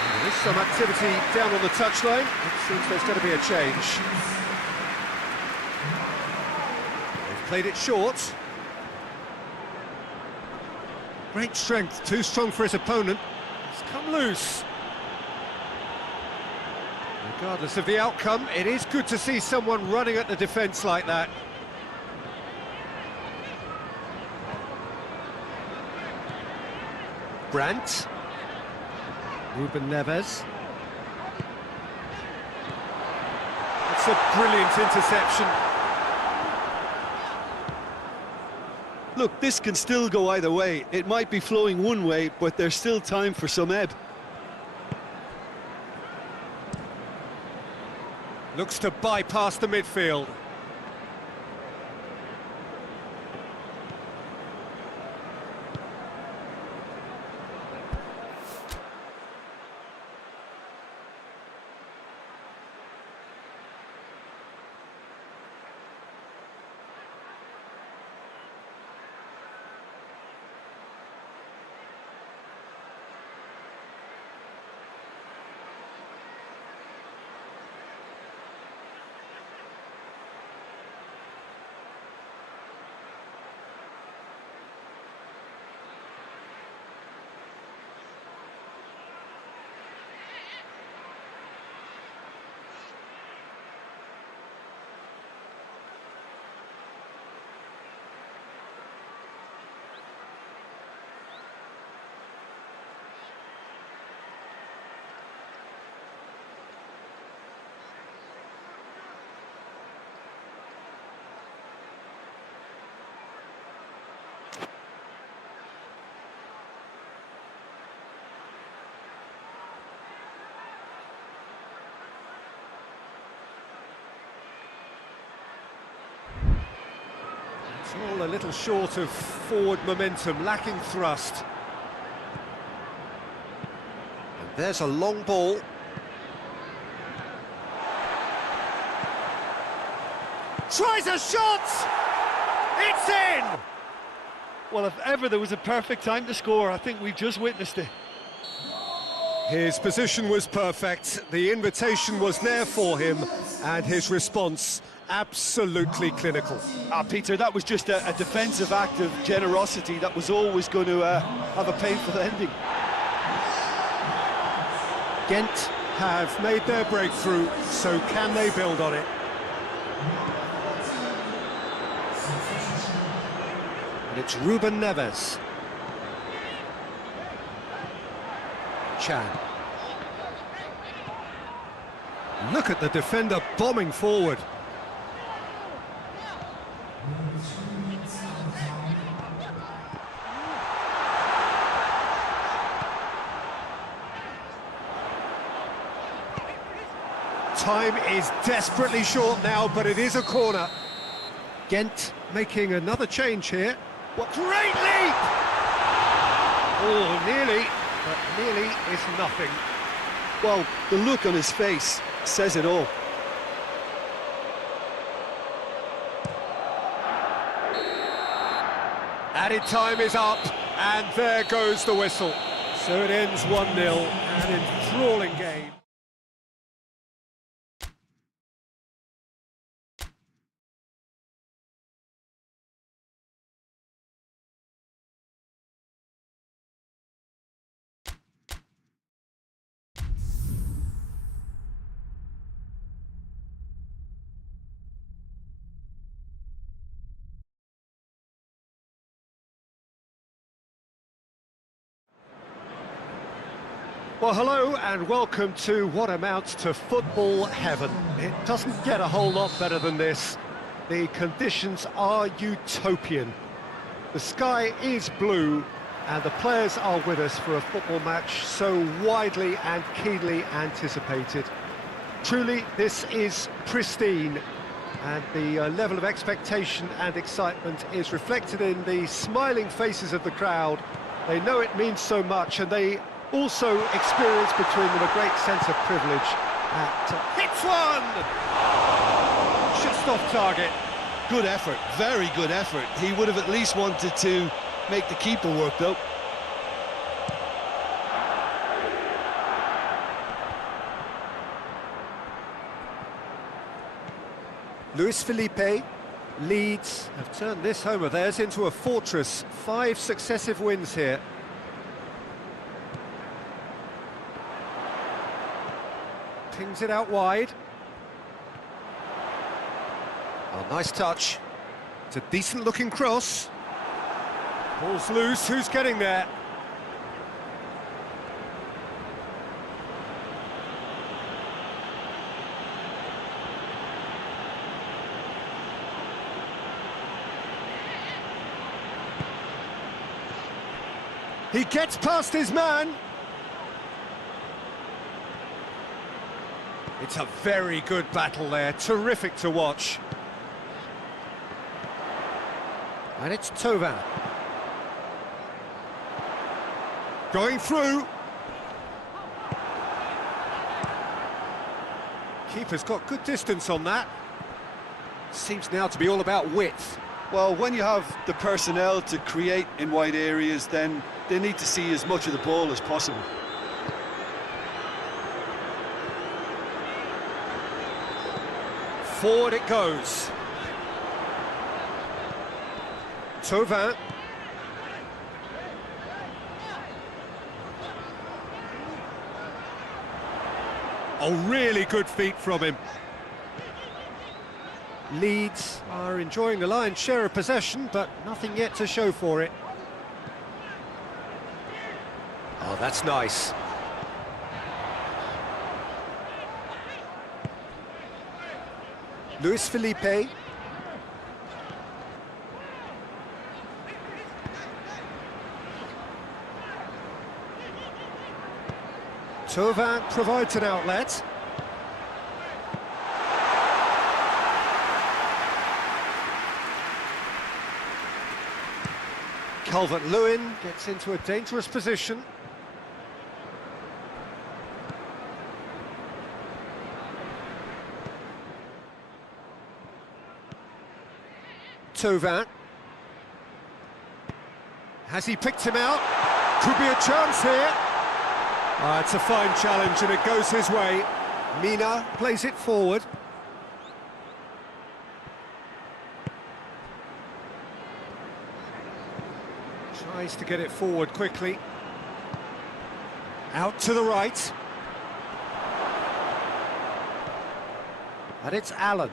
And there is some activity down on the touchline. It seems there's going to be a change. They've played it short. Great strength, too strong for his opponent. It's come loose. Regardless of the outcome, it is good to see someone running at the defence like that. Brandt. Ruben Neves. It's a brilliant interception. Look, this can still go either way. It might be flowing one way, but there's still time for some ebb. Looks to bypass the midfield. It's all a little short of forward momentum, lacking thrust. And there's a long ball. Tries a shot! It's in! Well, if ever there was a perfect time to score, I think we've just witnessed it. His position was perfect, the invitation was there for him, and his response absolutely clinical. Peter, that was just a defensive act of generosity that was always going to have a painful ending. Ghent have made their breakthrough, so can they build on it? And it's Ruben Neves. Chan. Look at the defender bombing forward. Time is desperately short now, but it is a corner. Ghent making another change here. What great leap! Oh, nearly, but nearly is nothing. Well, the look on his face says it all. Added time is up, and there goes the whistle. So it ends 1-0, an enthralling game. Well, hello and welcome to what amounts to football heaven. It doesn't get a whole lot better than this. The conditions are utopian. The sky is blue and the players are with us for a football match so widely and keenly anticipated. Truly, this is pristine, and the level of expectation and excitement is reflected in the smiling faces of the crowd. They know it means so much, and they also experience between them a great sense of privilege. Hits one! Just off target. Good effort, very good effort. He would have at least wanted to make the keeper work, though. Luis Felipe, Leeds have turned this home of theirs into a fortress. 5 successive wins here. Pings it out wide. Oh, nice touch. It's a decent-looking cross. Ball's loose, who's getting there? He gets past his man. It's a very good battle there, terrific to watch. And it's Tovan. Going through. Keeper's got good distance on that. Seems now to be all about width. Well, when you have the personnel to create in wide areas, then they need to see as much of the ball as possible. Forward it goes. Tauvin. Oh, really good feet from him. Leeds are enjoying the lion's share of possession, but nothing yet to show for it. Oh, that's nice. Luis Felipe. Tauvin provides an outlet. Calvert-Lewin gets into a dangerous position. Tovan. Has he picked him out? Could be a chance here. It's a fine challenge and it goes his way. Mina plays it forward. Tries to get it forward quickly. Out to the right. And it's Allen.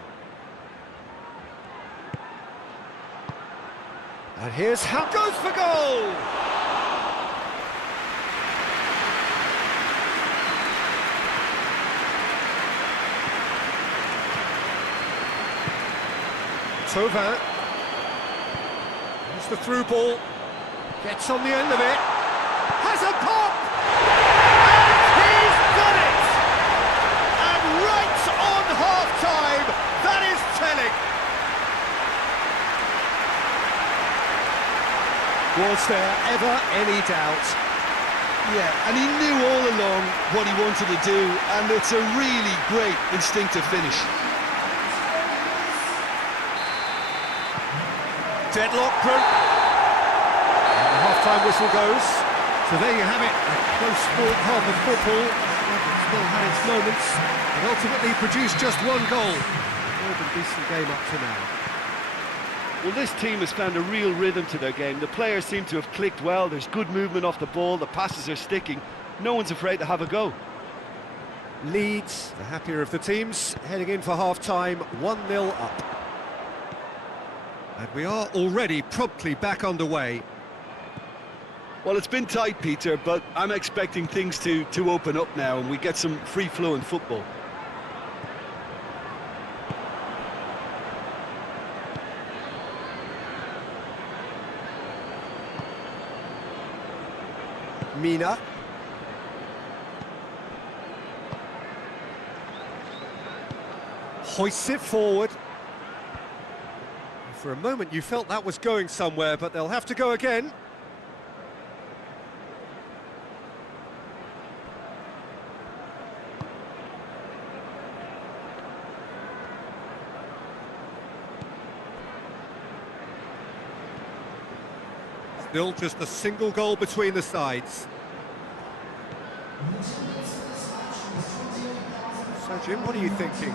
And here's how goes for goal! Tovan. Here's the through ball. Gets on the end of it. Has a pop! And he's done it! And right on half-time, that is telling. Was there ever any doubt? Yeah, and he knew all along what he wanted to do, and it's a really great instinctive finish. Deadlock broke. And the half-time whistle goes. So there you have it, a close fought half of football. It still had its moments, and ultimately produced just one goal. More than decent game up to now. Well, this team has found a real rhythm to their game. The players seem to have clicked well. There's good movement off the ball. The passes are sticking. No one's afraid to have a go. Leeds, the happier of the teams, heading in for half-time, 1-0 up. And we are already promptly back underway. Well, it's been tight, Peter, but I'm expecting things to open up now and we get some free-flowing football. Mina. Hoists it forward. For a moment you felt that was going somewhere, but they'll have to go again. Still just a single goal between the sides. So, Jim, what are you thinking?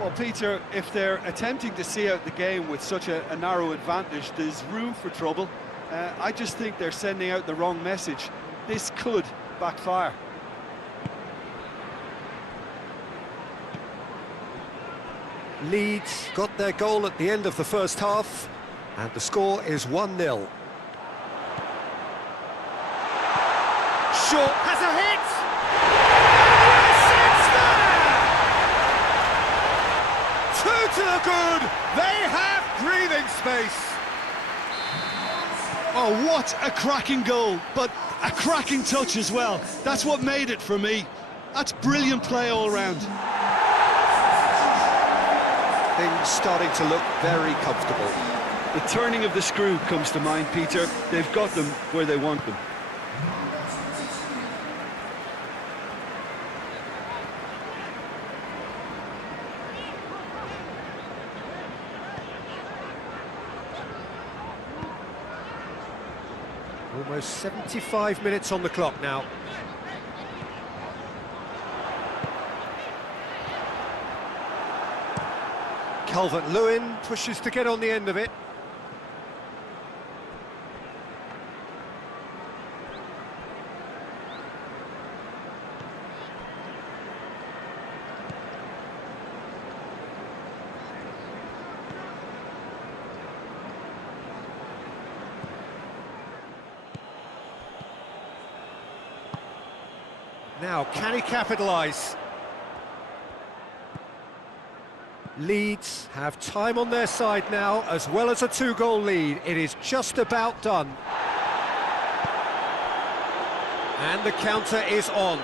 Well, Peter, if they're attempting to see out the game with such a narrow advantage, there's room for trouble. I just think they're sending out the wrong message. This could backfire. Leeds got their goal at the end of the first half, and the score is 1-0. Short has a hit! And yes, it's there! Two to the good! They have breathing space! Oh, what a cracking goal, but a cracking touch as well. That's what made it for me. That's brilliant play all round. Things starting to look very comfortable. The turning of the screw comes to mind, Peter. They've got them where they want them. Almost 75 minutes on the clock now. Calvert-Lewin pushes to get on the end of it. Now, can he capitalise? Leeds have time on their side now, as well as a two-goal lead. It is just about done. And the counter is on.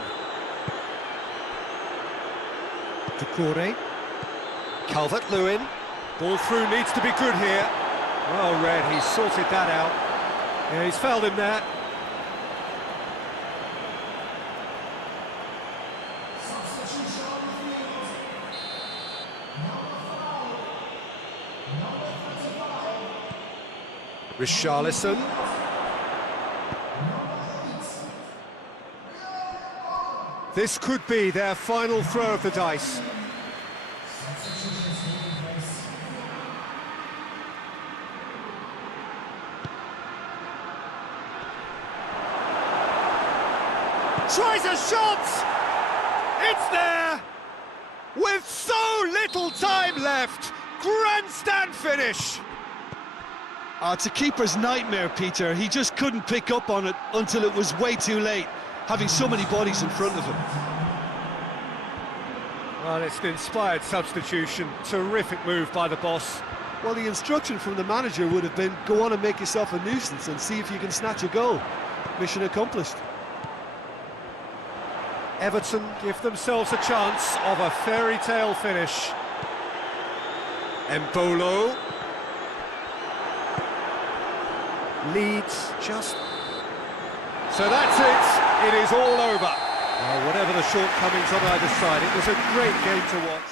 Decore. Calvert-Lewin. Ball through needs to be good here. Well read, he's sorted that out. Yeah, he's fouled him there. Richarlison. This could be their final throw of the dice. Tries a shot! It's there! With so little time left! Grandstand finish! Oh, it's a keeper's nightmare, Peter. He just couldn't pick up on it until it was way too late, having so many bodies in front of him. Well, it's an inspired substitution. Terrific move by the boss. Well, the instruction from the manager would have been, go on and make yourself a nuisance and see if you can snatch a goal. Mission accomplished. Everton give themselves a chance of a fairy tale finish. Embolo. Leeds just... So that's it. It is all over. Whatever the shortcomings on either side, it was a great game to watch.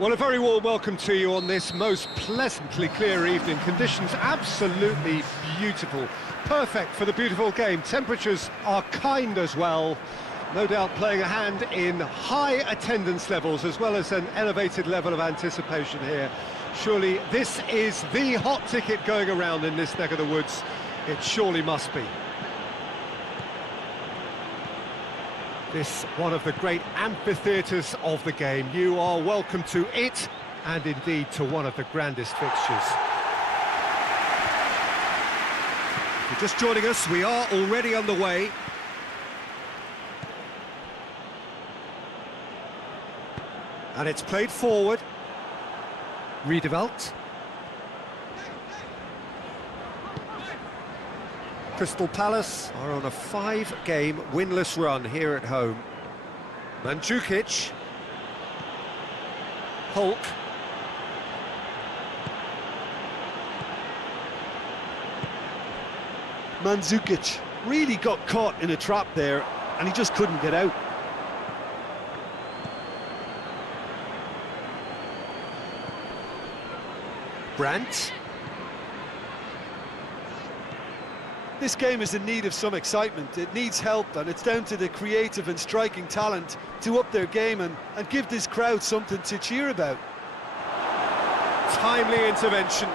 Well, a very warm welcome to you on this most pleasantly clear evening. Conditions absolutely beautiful. Perfect for the beautiful game. Temperatures are kind as well. No doubt playing a hand in high attendance levels as well as an elevated level of anticipation here. Surely this is the hot ticket going around in this neck of the woods. It surely must be. This one of the great amphitheatres of the game. You are welcome to it, and indeed to one of the grandest fixtures. If you're just joining us, we are already underway. And it's played forward. Riedewald. Crystal Palace are on a 5-game winless run here at home. Mandzukic. Hulk. Mandzukic really got caught in a trap there, and he just couldn't get out. Brandt. This game is in need of some excitement. It needs help, and it's down to the creative and striking talent to up their game and give this crowd something to cheer about. Timely intervention.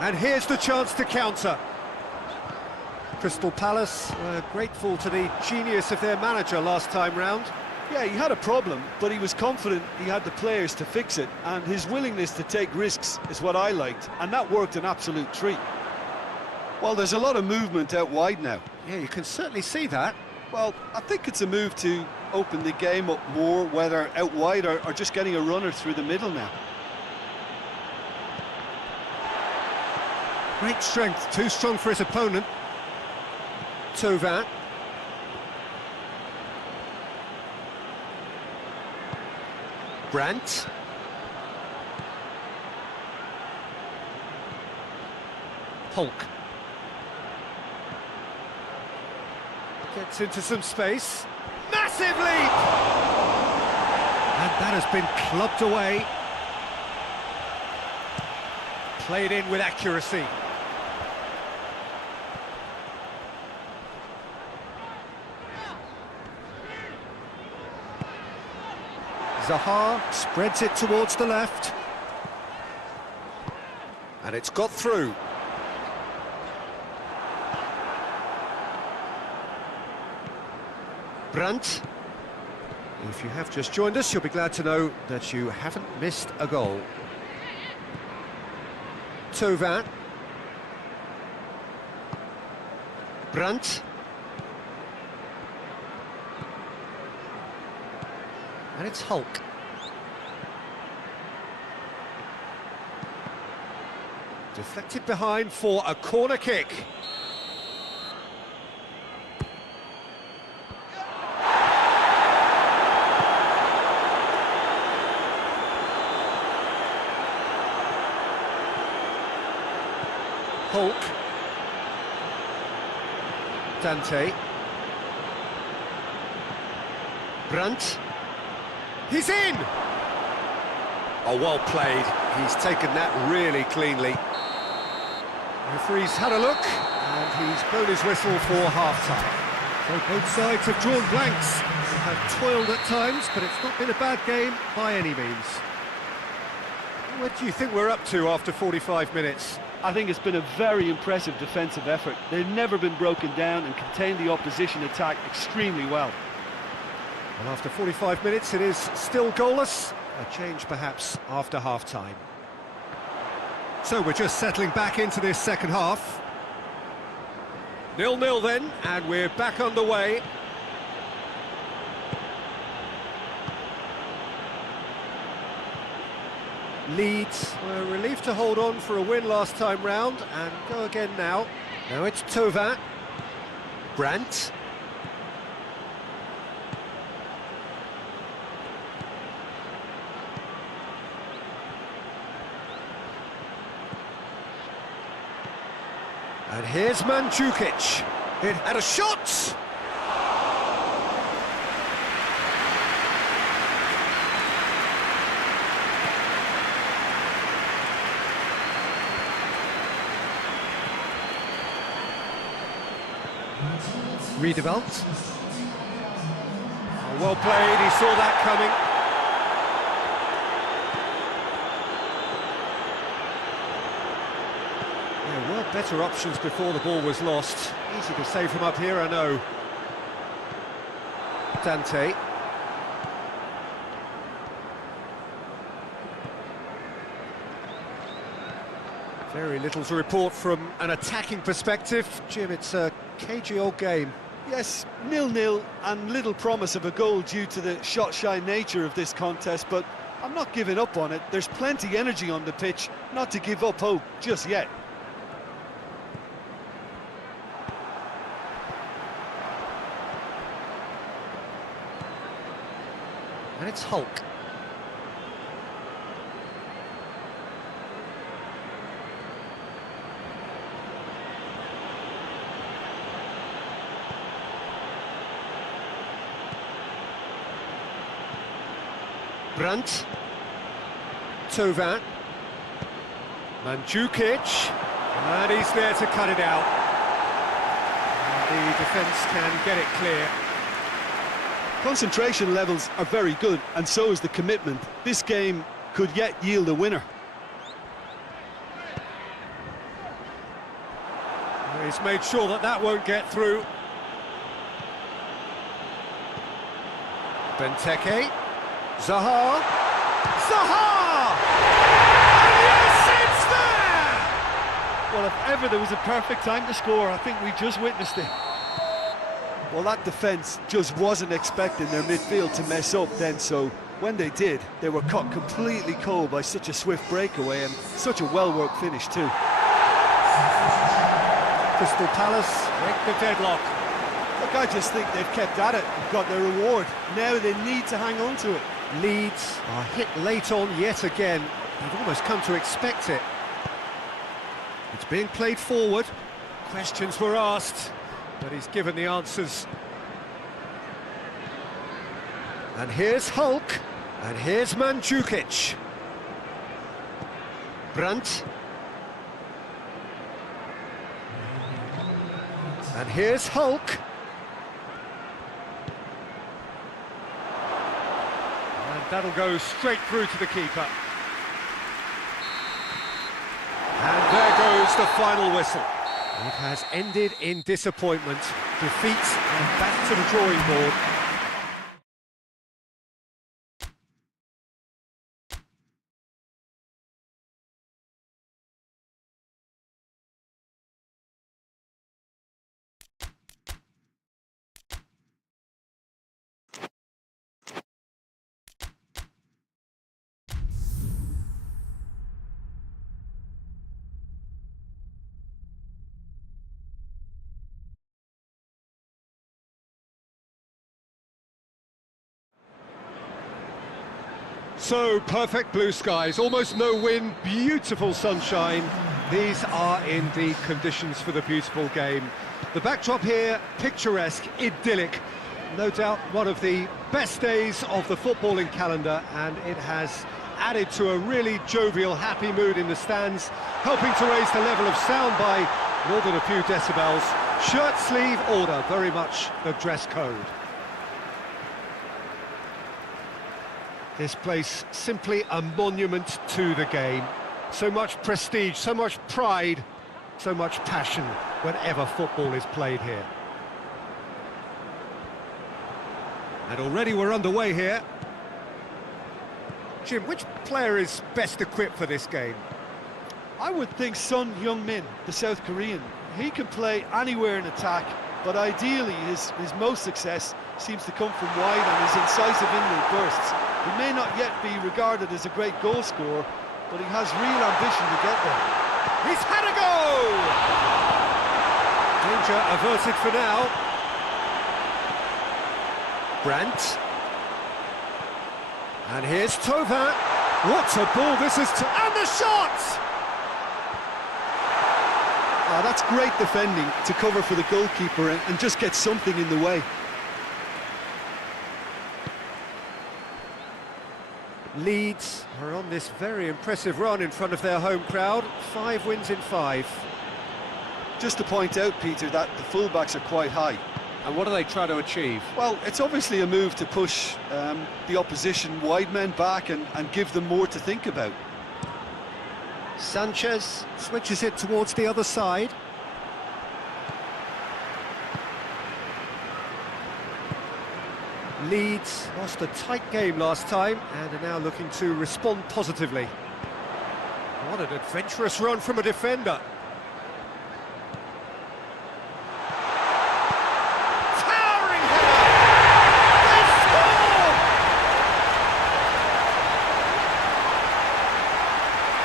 And here's the chance to counter. Crystal Palace grateful to the genius of their manager last time round. Yeah, he had a problem, but he was confident he had the players to fix it, and his willingness to take risks is what I liked, and that worked an absolute treat. Well, there's a lot of movement out wide now. Yeah, you can certainly see that. Well, I think it's a move to open the game up more, whether out wide or just getting a runner through the middle now. Great strength, too strong for his opponent. Thauvin. Brandt. Hulk. Gets into some space. Massive leap! And that has been clubbed away. Played in with accuracy. Zaha spreads it towards the left. And it's got through. Brandt. If you have just joined us, you'll be glad to know that you haven't missed a goal. Thauvin. Brandt. And it's Hulk. Deflected behind for a corner kick. Hulk. Dante. Brandt. He's in! Oh, well played. He's taken that really cleanly. Referee's had a look, and he's blown his whistle for half-time. So both sides have drawn blanks. They have toiled at times, but it's not been a bad game by any means. What do you think we're up to after 45 minutes? I think it's been a very impressive defensive effort. They've never been broken down and contained the opposition attack extremely well. Well, after 45 minutes, it is still goalless. A change, perhaps, after half-time. So we're just settling back into this second half. 0-0 then, and we're back underway. Leeds were relieved to hold on for a win last time round, and go again now. Now it's Tova. Brandt. And here's Mandzukic. It had a shot! Redeveloped. Oh, well played, he saw that coming. There were better options before the ball was lost. Easy to save from up here, I know. Dante. Very little to report from an attacking perspective. Jim, it's a cagey old game. Yes, 0-0 and little promise of a goal due to the shot-shy nature of this contest, but I'm not giving up on it. There's plenty energy on the pitch, not to give up hope just yet. And it's Hulk. Brandt. Tova. Mandzukic. And he's there to cut it out. And the defence can get it clear. Concentration levels are very good, and so is the commitment. This game could yet yield a winner. He's made sure that that won't get through. Benteke. Zaha. Zaha! And yes, it's there! Well, if ever there was a perfect time to score, I think we just witnessed it. Well, that defence just wasn't expecting their midfield to mess up then, so when they did, they were caught completely cold by such a swift breakaway and such a well-worked finish too. Crystal Palace break the deadlock. Look, I just think they've kept at it and got their reward. Now they need to hang on to it. Leeds are hit late on yet again. They've almost come to expect it. It's being played forward. Questions were asked, but he's given the answers. And here's Hulk, and here's Mandzukic. Brandt. And here's Hulk. And that'll go straight through to the keeper. And there goes the final whistle. It has ended in disappointment, defeat, and back to the drawing board. So, perfect blue skies, almost no wind, beautiful sunshine. These are indeed conditions for the beautiful game. The backdrop here, picturesque, idyllic. No doubt one of the best days of the footballing calendar, and it has added to a really jovial, happy mood in the stands, helping to raise the level of sound by more than a few decibels. Shirt sleeve order, very much the dress code. This place simply a monument to the game. So much prestige, so much pride, so much passion whenever football is played here. And already we're underway here. Jim, which player is best equipped for this game? I would think Son Heung-min, the South Korean. He can play anywhere in attack, but ideally his most success seems to come from wide and his incisive inward bursts. He may not yet be regarded as a great goal scorer, but he has real ambition to get there. He's had a go! Danger averted for now. Brandt. And here's Tovin. What a ball this is to... And the shot! That's great defending to cover for the goalkeeper and just get something in the way. Leeds are on this very impressive run in front of their home crowd. 5 wins in 5. Just to point out, Peter, that the fullbacks are quite high. And what are they trying to achieve? Well, it's obviously a move to push the opposition wide men back and give them more to think about. Sanchez switches it towards the other side. Leeds lost a tight game last time and are now looking to respond positively. What an adventurous run from a defender. Towering header! They score!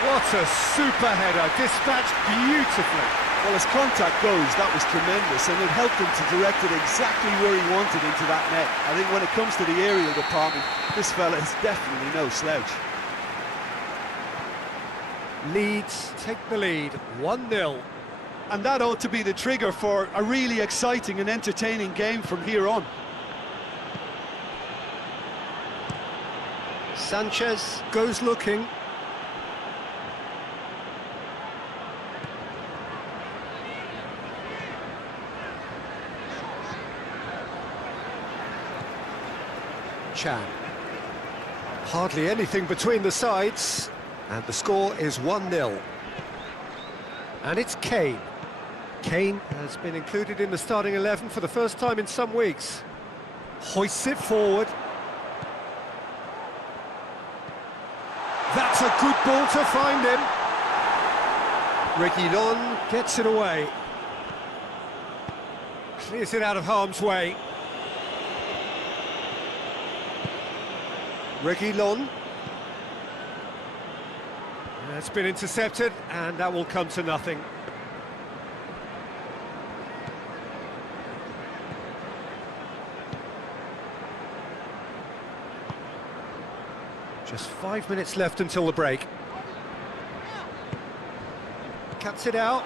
What a super header, dispatched beautifully. Well, as contact goes, that was tremendous, and it helped him to direct it exactly where he wanted into that net. I think when it comes to the aerial department, this fella is definitely no slouch. Leeds take the lead, 1-0. And that ought to be the trigger for a really exciting and entertaining game from here on. Sanchez goes looking. Chan. Hardly anything between the sides, and the score is 1-0. And it's Kane. Kane has been included in the starting 11 for the first time in some weeks. Hoists it forward. That's a good ball to find him. Reguilon gets it away. Clears it out of harm's way. Reguilon. It's been intercepted, and that will come to nothing. Just 5 minutes left until the break. Cuts it out.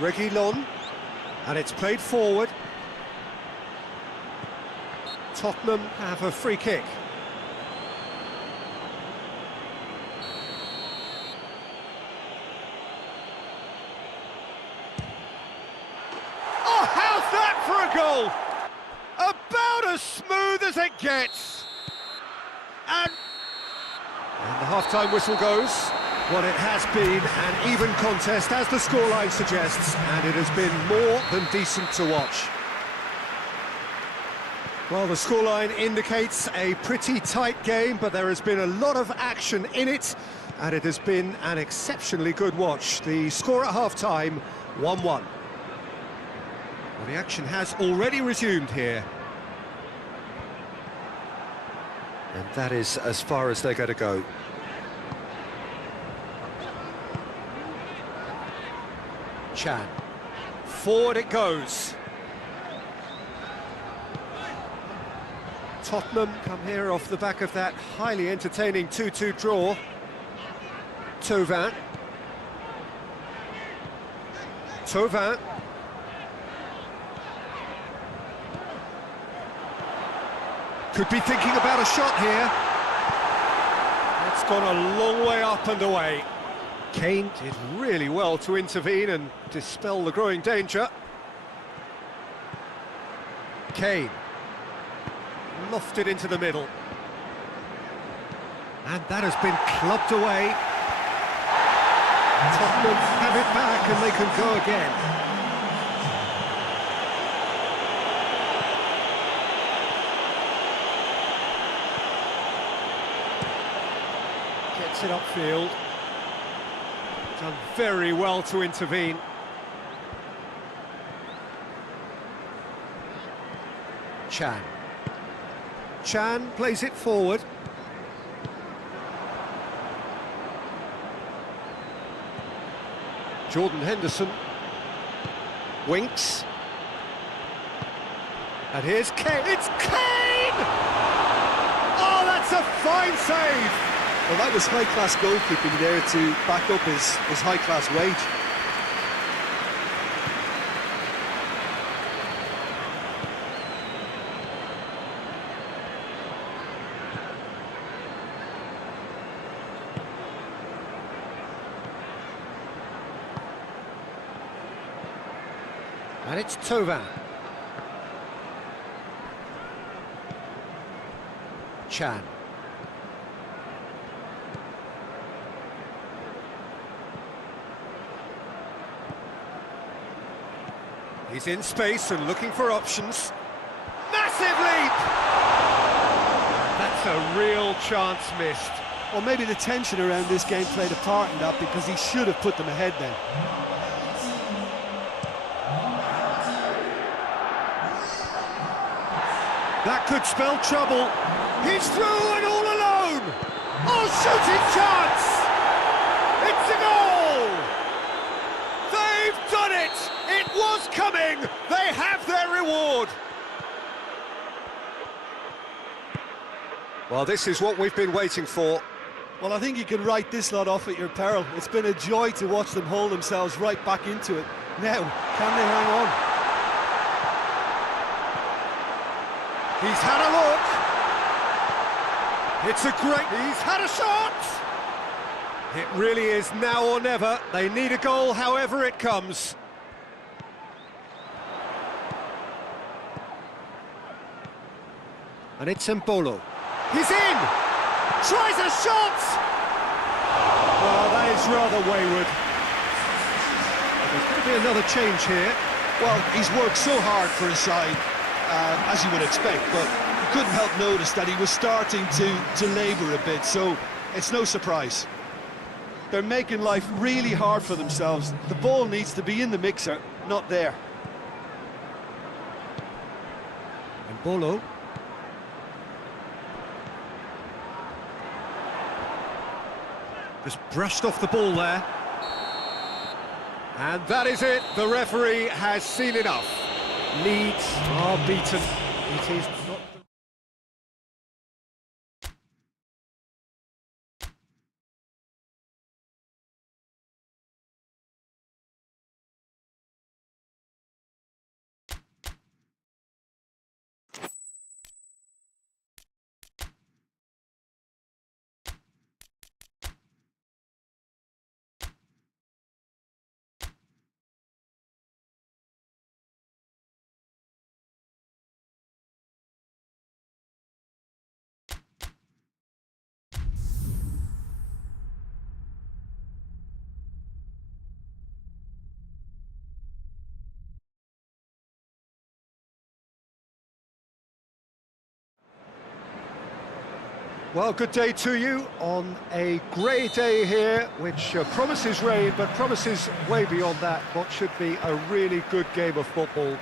Reguilon, and it's played forward. Tottenham have a free kick. Oh, how's that for a goal? About as smooth as it gets. And the half-time whistle goes. What it has been an even contest, as the scoreline suggests, and it has been more than decent to watch. Well, the scoreline indicates a pretty tight game, but there has been a lot of action in it, and it has been an exceptionally good watch. The score at half-time, 1-1. Well, the action has already resumed here. And that is as far as they're going to go. Chan. Forward it goes. Tottenham come here off the back of that highly entertaining 2-2 draw. Thauvin. Thauvin. Could be thinking about a shot here. It's gone a long way up and away. Kane did really well to intervene and dispel the growing danger. Kane. Lofted into the middle. And that has been clubbed away. Tottenham have it back and they can go again. Gets it upfield. Done very well to intervene. Chan. Chan plays it forward. Jordan Henderson. Winks. And here's Kane. It's Kane! Oh, that's a fine save! Well, that was high-class goalkeeping there to back up his high-class wage. And it's Thauvin. Chan. He's in space and looking for options. Massive leap! That's a real chance missed. Well, maybe the tension around this game played a part in that, because he should have put them ahead then. That could spell trouble. He's through and all alone! Oh, shooting chance! It's a goal! They've done it! It was coming! They have their reward! Well, this is what we've been waiting for. Well, I think you can write this lot off at your peril. It's been a joy to watch them hold themselves right back into it. Now, can they hang on? He's had a look. It's a great... He's had a shot! It really is now or never. They need a goal however it comes. And it's Mbolo. He's in! Tries a shot! Well, that is rather wayward. There's going to be another change here. Well, he's worked so hard for his side, as you would expect, but you couldn't help notice that he was starting to labour a bit, so it's no surprise. They're making life really hard for themselves. The ball needs to be in the mixer, not there. Mbolo. Just brushed off the ball there. And that is it. The referee has seen enough. Leeds are beaten. It is not... Well, good day to you on a grey day here, which promises rain, but promises way beyond that what should be a really good game of football.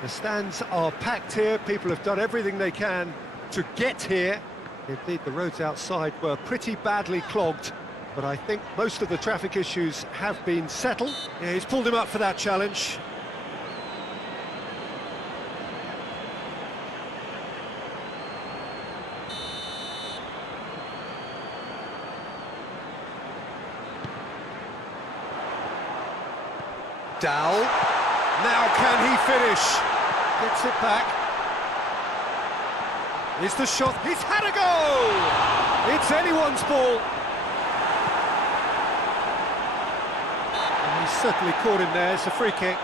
The stands are packed here, people have done everything they can to get here. Indeed, the roads outside were pretty badly clogged, but I think most of the traffic issues have been settled. Yeah, he's pulled him up for that challenge. Dowell. Now can he finish? Gets it back. Is the shot? He's had a go! It's anyone's ball. And he's certainly caught him there. It's a free kick.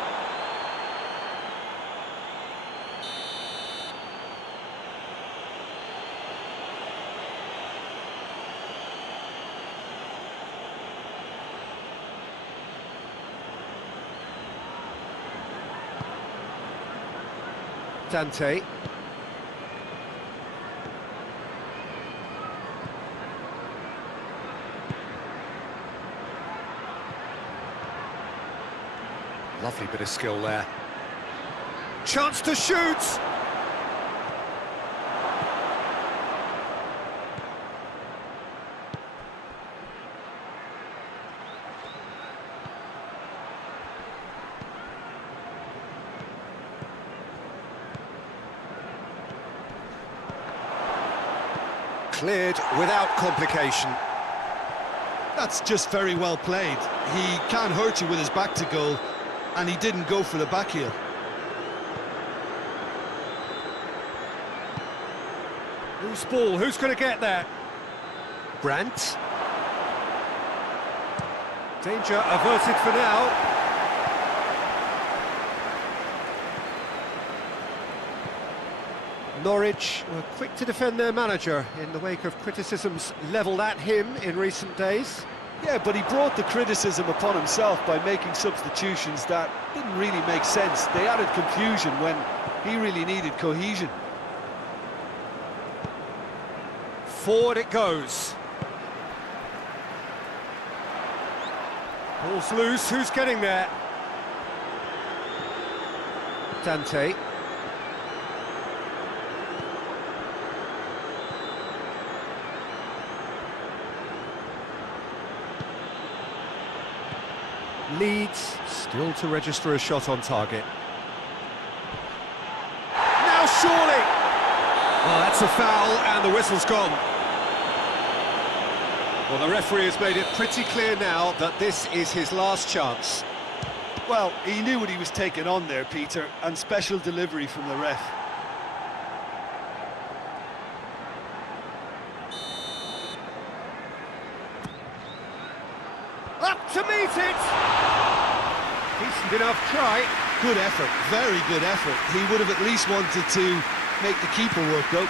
Dante. Lovely bit of skill there. Chance to shoot! Cleared without complication. That's just very well played. He can't hurt you with his back to goal, and he didn't go for the back heel. Who's ball? Who's going to get that? Brandt. Danger averted for now. Norwich were quick to defend their manager in the wake of criticisms levelled at him in recent days. Yeah, but he brought the criticism upon himself by making substitutions that didn't really make sense. They added confusion when he really needed cohesion. Forward it goes. Ball's loose, who's getting there? Dante. Leeds still to register a shot on target. Now surely! Oh, that's a foul and the whistle's gone. Well, the referee has made it pretty clear now that this is his last chance. Well, he knew what he was taking on there, Peter, and special delivery from the ref. Up to meet it! Decent enough try. Good effort, very good effort. He would have at least wanted to make the keeper work, though.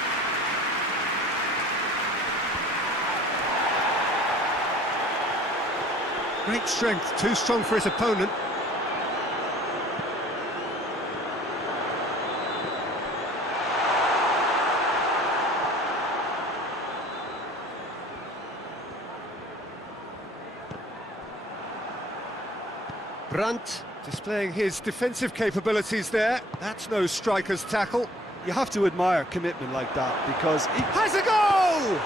Great strength, too strong for his opponent. Brandt displaying his defensive capabilities there. That's no striker's tackle. You have to admire commitment like that, because he Has a goal!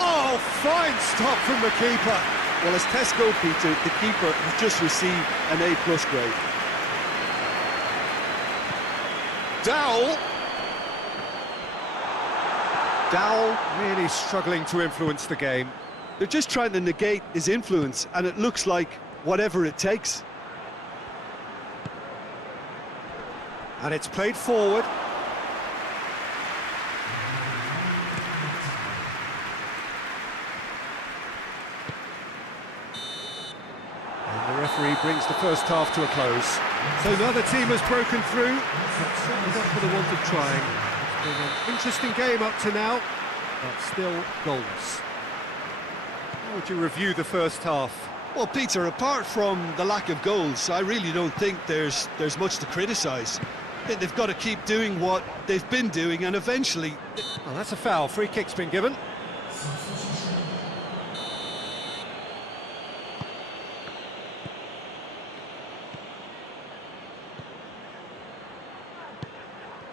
Oh, fine stop from the keeper. well, as tests go, Peter, the keeper has just received an A+ grade. Dowell. Dowell really struggling to influence the game. They're just trying to negate his influence, and it looks like whatever it takes. And it's played forward. And the referee brings the first half to a close. So neither team has broken through, but certainly not for the want of trying. It's been an interesting game up to now, but still goalless. How would you review the first half? Well, Peter, apart from the lack of goals, I really don't think there's much to criticise. They've got to keep doing what they've been doing, and eventually... Well, that's a foul. Free kick's been given.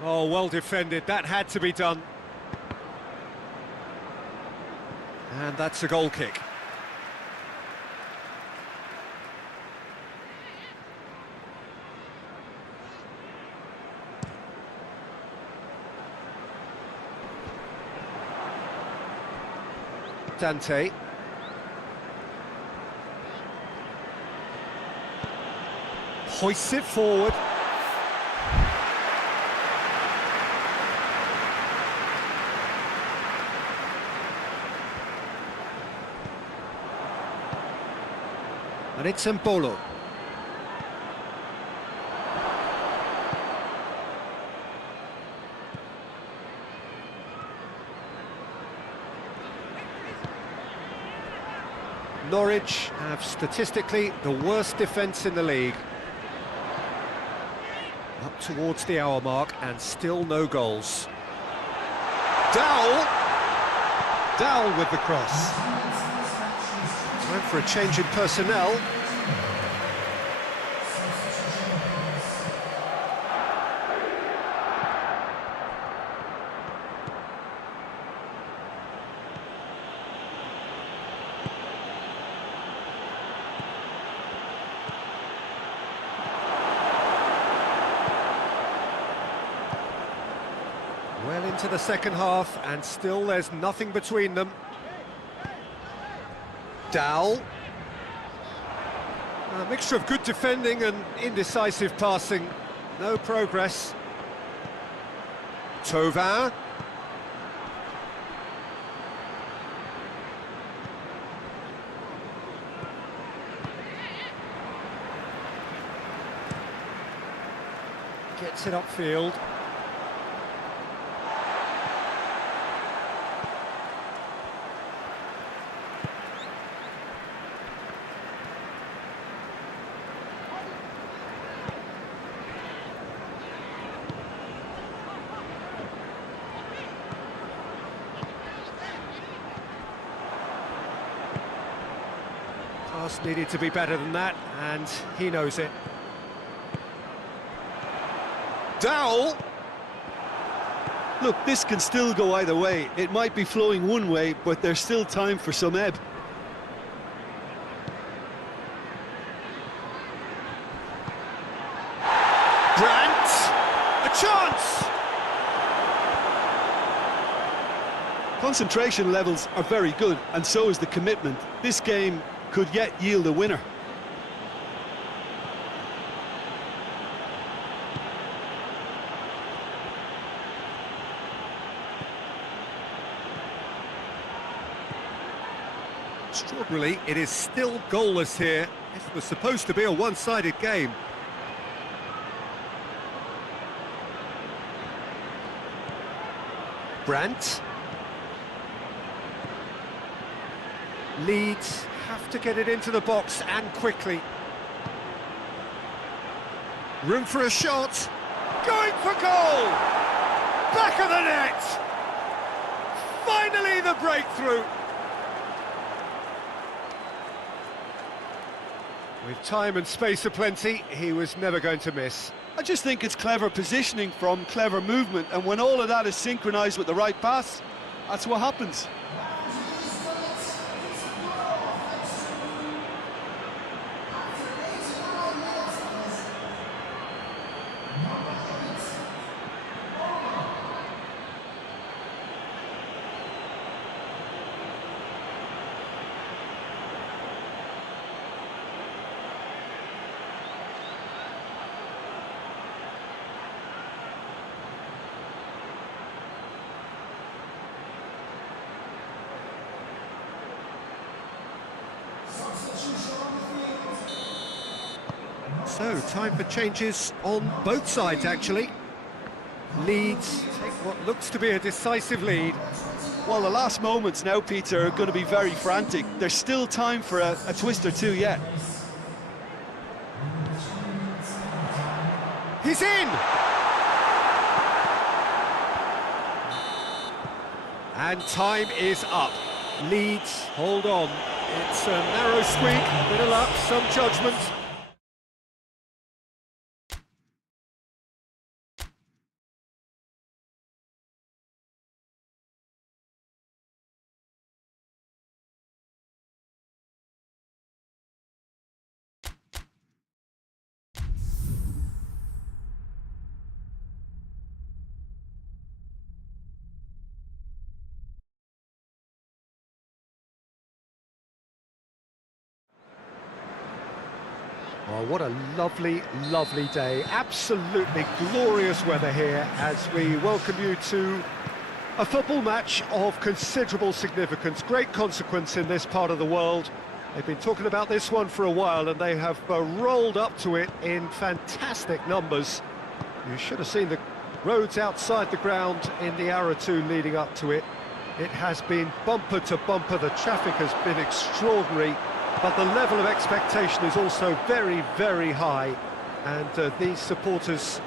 Oh, well defended. That had to be done. And that's a goal kick. Dante. Hoists it forward. And it's Mbolo. Norwich have statistically the worst defence in the league. Up towards the hour mark and still no goals. Dowell! Dowell with the cross. Time for a change in personnel. Well into the second half, and still there's nothing between them. Dowell. A mixture of good defending and indecisive passing. No progress. Thauvin. Gets it upfield. Pass needed to be better than that, and he knows it. Dowell! Look, this can still go either way. It might be flowing one way, but there's still time for some ebb. Brandt! A chance! Concentration levels are very good, and so is the commitment. This game could yet yield a winner. Extraordinarily, it is still goalless here. This was supposed to be a one-sided game. Brandt. Leeds have to get it into the box, and quickly. Room for a shot. Going for goal! Back of the net! Finally the breakthrough! With time and space aplenty, he was never going to miss. I just think it's clever positioning from clever movement, and when all of that is synchronised with the right pass, that's what happens. So, time for changes on both sides, actually. Leeds take what looks to be a decisive lead. Well, the last moments now, Peter, are going to be very frantic. There's still time for a twist or two yet. He's in! And time is up. Leeds, hold on. It's a narrow squeak, a bit of luck, some judgment. Oh, what a lovely, lovely day. Absolutely glorious weather here as we welcome you to a football match of considerable significance, great consequence in this part of the world. They've been talking about this one for a while and they have rolled up to it in fantastic numbers. You should have seen the roads outside the ground in the hour or two leading up to it. It has been bumper to bumper, the traffic has been extraordinary, but the level of expectation is also very, very high. And these supporters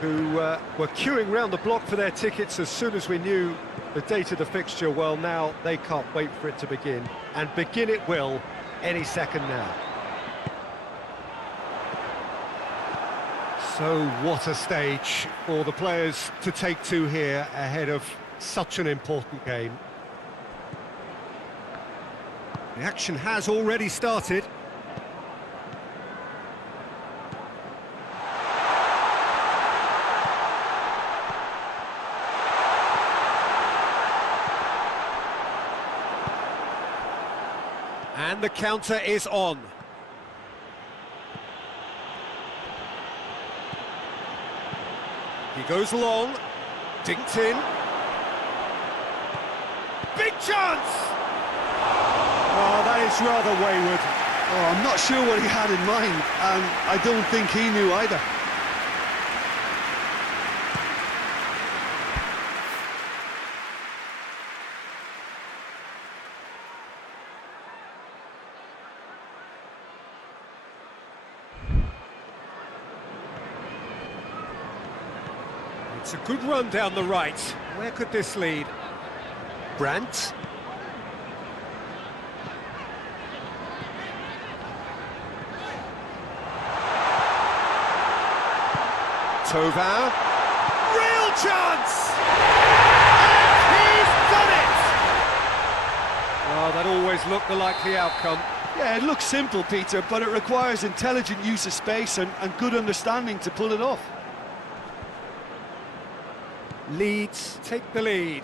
who were queuing round the block for their tickets as soon as we knew the date of the fixture, well, now they can't wait for it to begin. And begin it will any second now. So what a stage for the players to take to here ahead of such an important game. The action has already started. And the counter is on. He goes long, dinked in. Big chance! Oh, that is rather wayward. Oh, I'm not sure what he had in mind, and I don't think he knew either. It's a good run down the right. Where could this lead? Brandt. Tovin. Real chance! And he's done it! Oh, that always looked the likely outcome. Yeah, it looks simple, Peter, but it requires intelligent use of space and good understanding to pull it off. Leeds take the lead.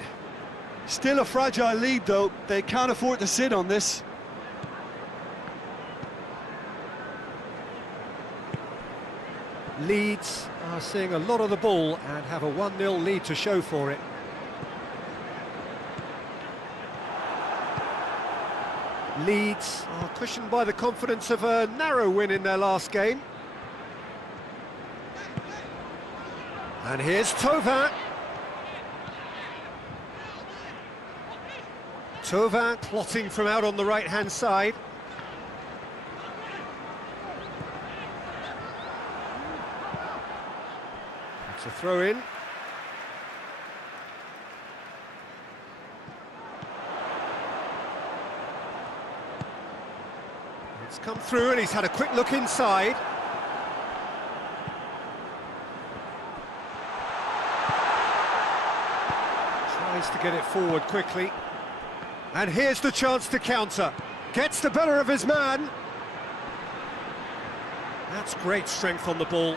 Still a fragile lead, though. They can't afford to sit on this. Leeds are seeing a lot of the ball and have a 1-0 lead to show for it. Leeds are cushioned by the confidence of a narrow win in their last game. And here's Tovin. Tovin plotting from out on the right-hand side. It's a throw-in. It's come through and he's had a quick look inside. Tries to get it forward quickly. And here's the chance to counter. Gets the better of his man. That's great strength on the ball.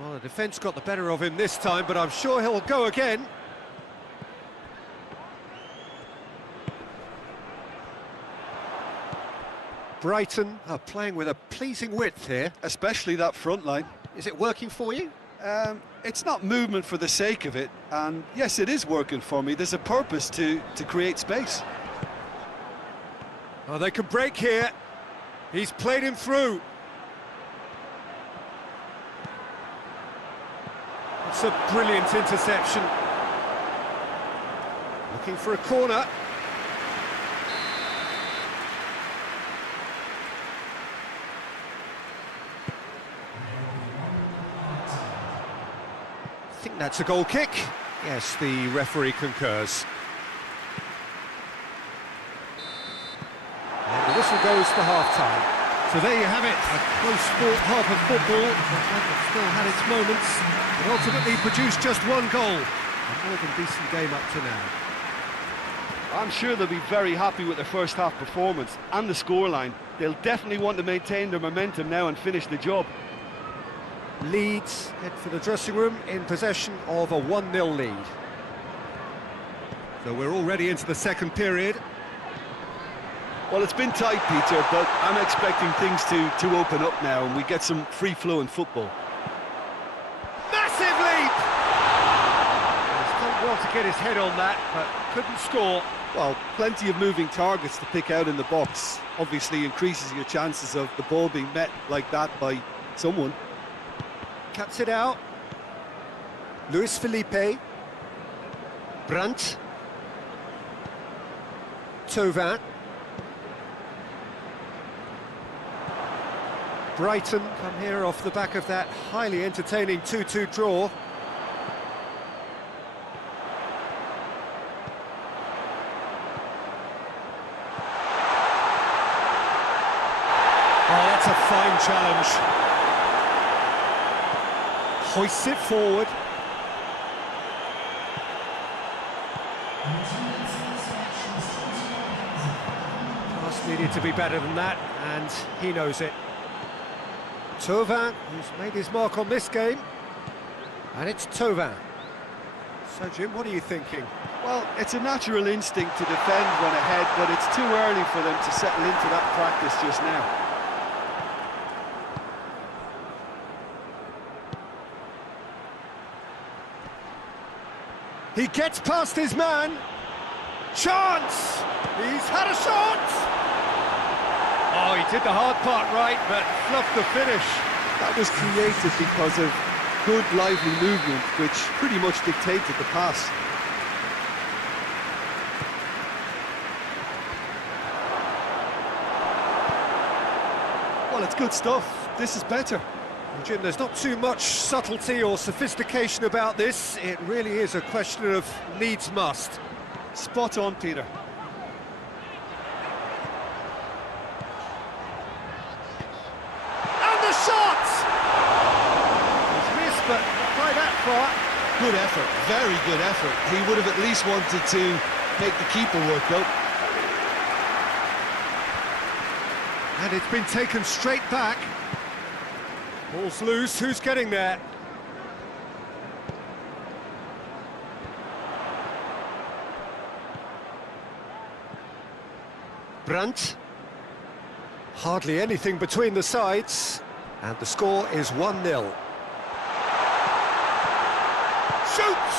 Well, the defence got the better of him this time, but I'm sure he'll go again. Brighton are playing with a pleasing width here. Especially that front line. Is it working for you? It's not movement for the sake of it, and yes, it is working for me. There's a purpose to create space. Oh, they can break here. He's played him through. It's a brilliant interception. Looking for a corner. I think that's a goal kick. Yes, the referee concurs. And the whistle goes for half-time. So there you have it, a close-fought half of football, but one that still had its moments, and ultimately produced just one goal. A more than decent game up to now. I'm sure they'll be very happy with their first half performance and the scoreline. They'll definitely want to maintain their momentum now and finish the job. Leeds head for the dressing room in possession of a 1-0 lead. So we're already into the second period. Well, it's been tight, Peter, but I'm expecting things to open up now and we get some free-flowing football. Massive leap! He's done well to get his head on that, but couldn't score. Well, plenty of moving targets to pick out in the box. Obviously increases your chances of the ball being met like that by someone. Cuts it out. Luis Felipe. Brandt. Thauvin. Brighton come here off the back of that highly entertaining 2-2 draw. Oh, that's a fine challenge. Hoists it forward. Pass needed to be better than that, and he knows it. Thauvin, who's made his mark on this game, and it's Thauvin. So, Jim, what are you thinking? Well, it's a natural instinct to defend when ahead, but it's too early for them to settle into that practice just now. He gets past his man. Chance! He's had a shot! Oh, he did the hard part right, but fluffed the finish. That was created because of good, lively movement, which pretty much dictated the pass. Well, it's good stuff. This is better. Jim, there's not too much subtlety or sophistication about this. It really is a question of needs must. Spot on, Peter. And the shot! He's missed, but not by that far. Good effort, very good effort. He would have at least wanted to make the keeper work though. And it's been taken straight back. Ball's loose, who's getting there? Brandt. Hardly anything between the sides, and the score is 1-0. Shoots!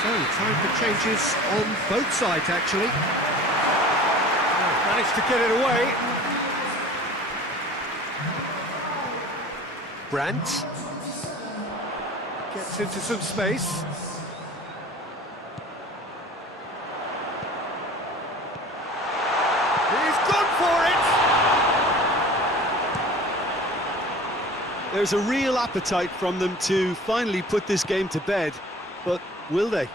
So, time for changes on both sides, actually. Managed to get it away. Brandt gets into some space. He's gone for it! There's a real appetite from them to finally put this game to bed, but will they?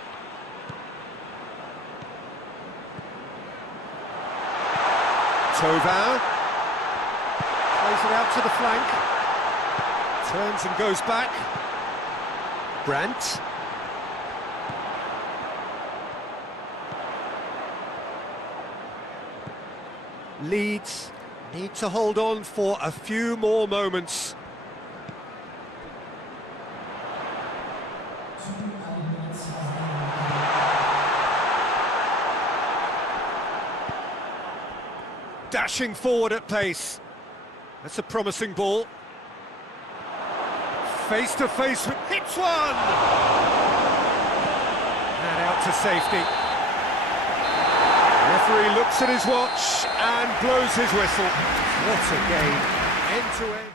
Thauvin plays it out to the flank, turns and goes back. Brandt. Leeds need to hold on for a few more moments. Dashing forward at pace. That's a promising ball. Face to face with... hits one! And out to safety. Referee looks at his watch and blows his whistle. What a game, end to end.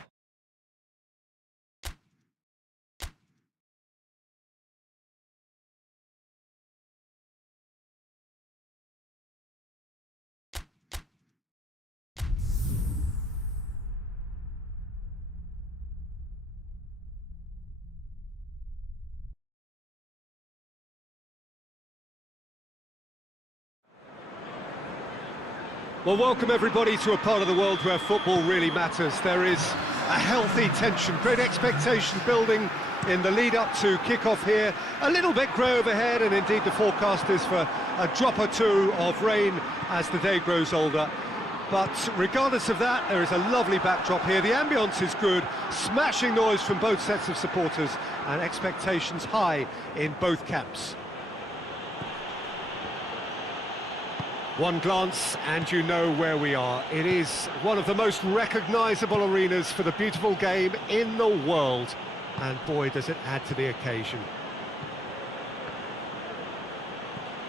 Well, welcome everybody to a part of the world where football really matters. There is a healthy tension, great expectation building in the lead-up to kick-off here. A little bit grey overhead, and indeed the forecast is for a drop or two of rain as the day grows older. But regardless of that, there is a lovely backdrop here. The ambience is good, smashing noise from both sets of supporters, and expectations high in both camps. One glance and you know where we are. It is one of the most recognisable arenas for the beautiful game in the world. And boy, does it add to the occasion.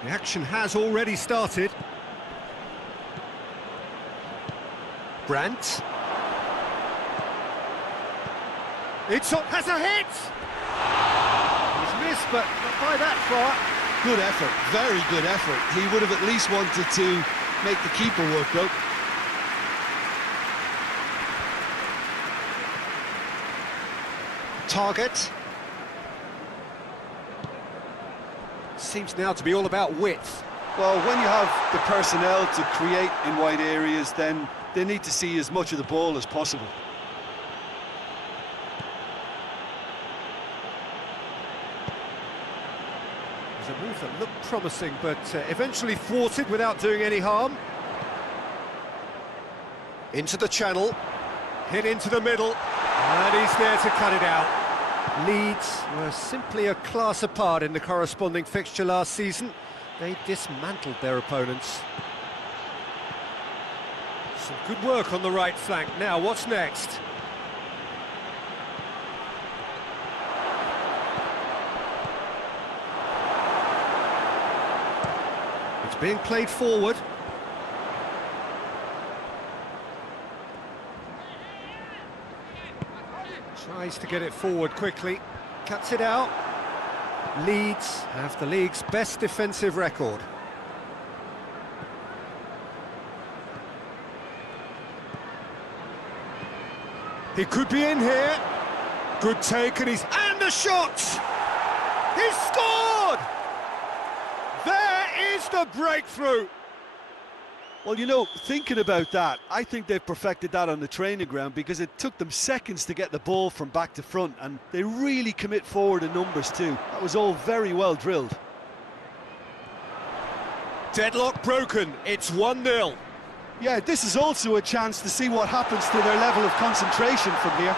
The action has already started. Brandt. Has a hit! He's missed, but not by that far. Good effort, very good effort. He would have at least wanted to make the keeper work, though. Target. Seems now to be all about width. Well, when you have the personnel to create in wide areas, then they need to see as much of the ball as possible. A move that looked promising, but eventually thwarted without doing any harm. Into the channel, hit into the middle, and he's there to cut it out. Leeds were simply a class apart in the corresponding fixture last season. They dismantled their opponents. Some good work on the right flank. Now, what's next? It's being played forward. Tries to get it forward quickly. Cuts it out. Leeds have the league's best defensive record. He could be in here. Good take, and and the shot! He's scored! There is the breakthrough! Well, you know, thinking about that, I think they've perfected that on the training ground because it took them seconds to get the ball from back to front, and they really commit forward in numbers too. That was all very well drilled. Deadlock broken, it's 1-0. Yeah, this is also a chance to see what happens to their level of concentration from here.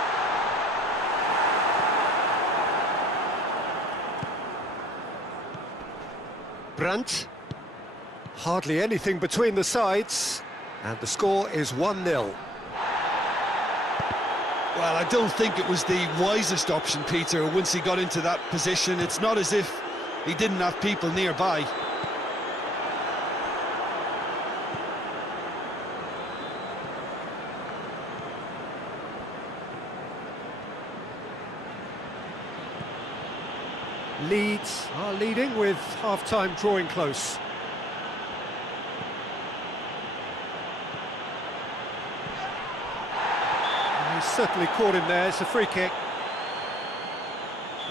Brandt. Hardly anything between the sides, and the score is 1-0. Well, I don't think it was the wisest option, Peter, once he got into that position. It's not as if he didn't have people nearby. Leeds are leading with half-time drawing close. He's certainly caught him there, it's a free kick.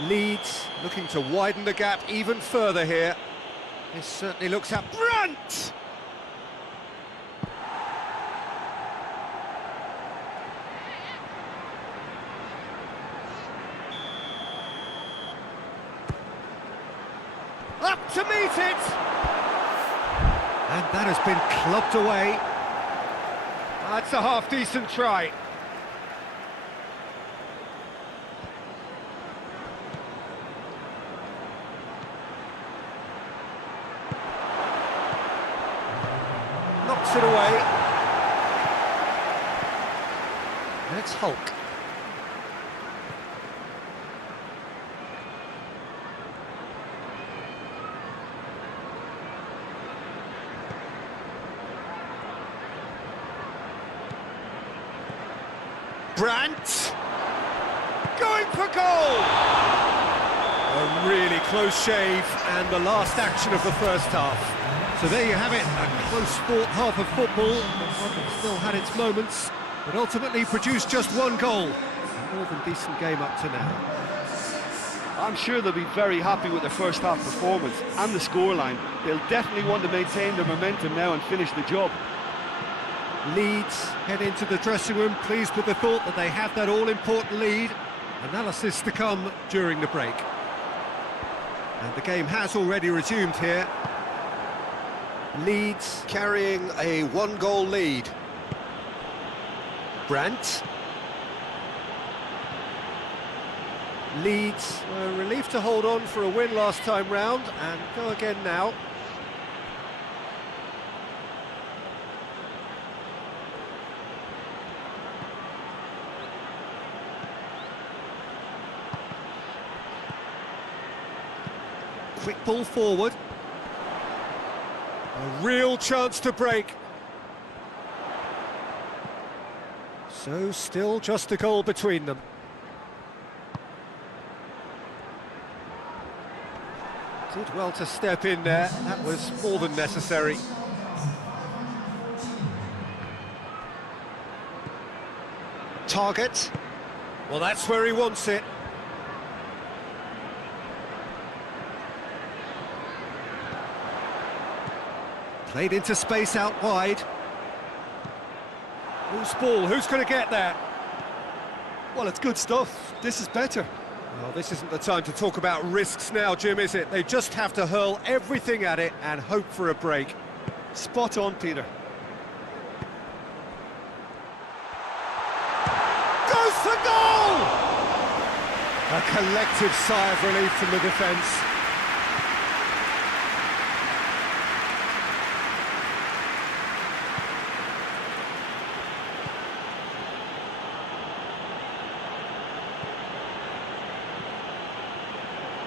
Leeds looking to widen the gap even further here. This certainly looks at Brandt! Up to meet it! And that has been clubbed away. That's a half-decent try. Knocks it away. That's Hulk. Brandt going for goal! A really close shave and the last action of the first half. So there you have it, a close fought half of football. It still had its moments, but ultimately produced just one goal. A more than decent game up to now. I'm sure they'll be very happy with their first half performance and the scoreline. They'll definitely want to maintain their momentum now and finish the job. Leeds head into the dressing room pleased with the thought that they have that all-important lead. Analysis to come during the break. And the game has already resumed here. Leeds carrying a one-goal lead. Brandt. Leeds were relieved to hold on for a win last time round and go again now. Quick ball forward. A real chance to break. So still just a goal between them. Did well to step in there, that was more than necessary. Target. Well, that's where he wants it. Played into space out wide. Who's ball? Who's going to get that? Well, it's good stuff. This is better. Well, this isn't the time to talk about risks now, Jim, is it? They just have to hurl everything at it and hope for a break. Spot on, Peter. Goes for goal! A collective sigh of relief from the defence.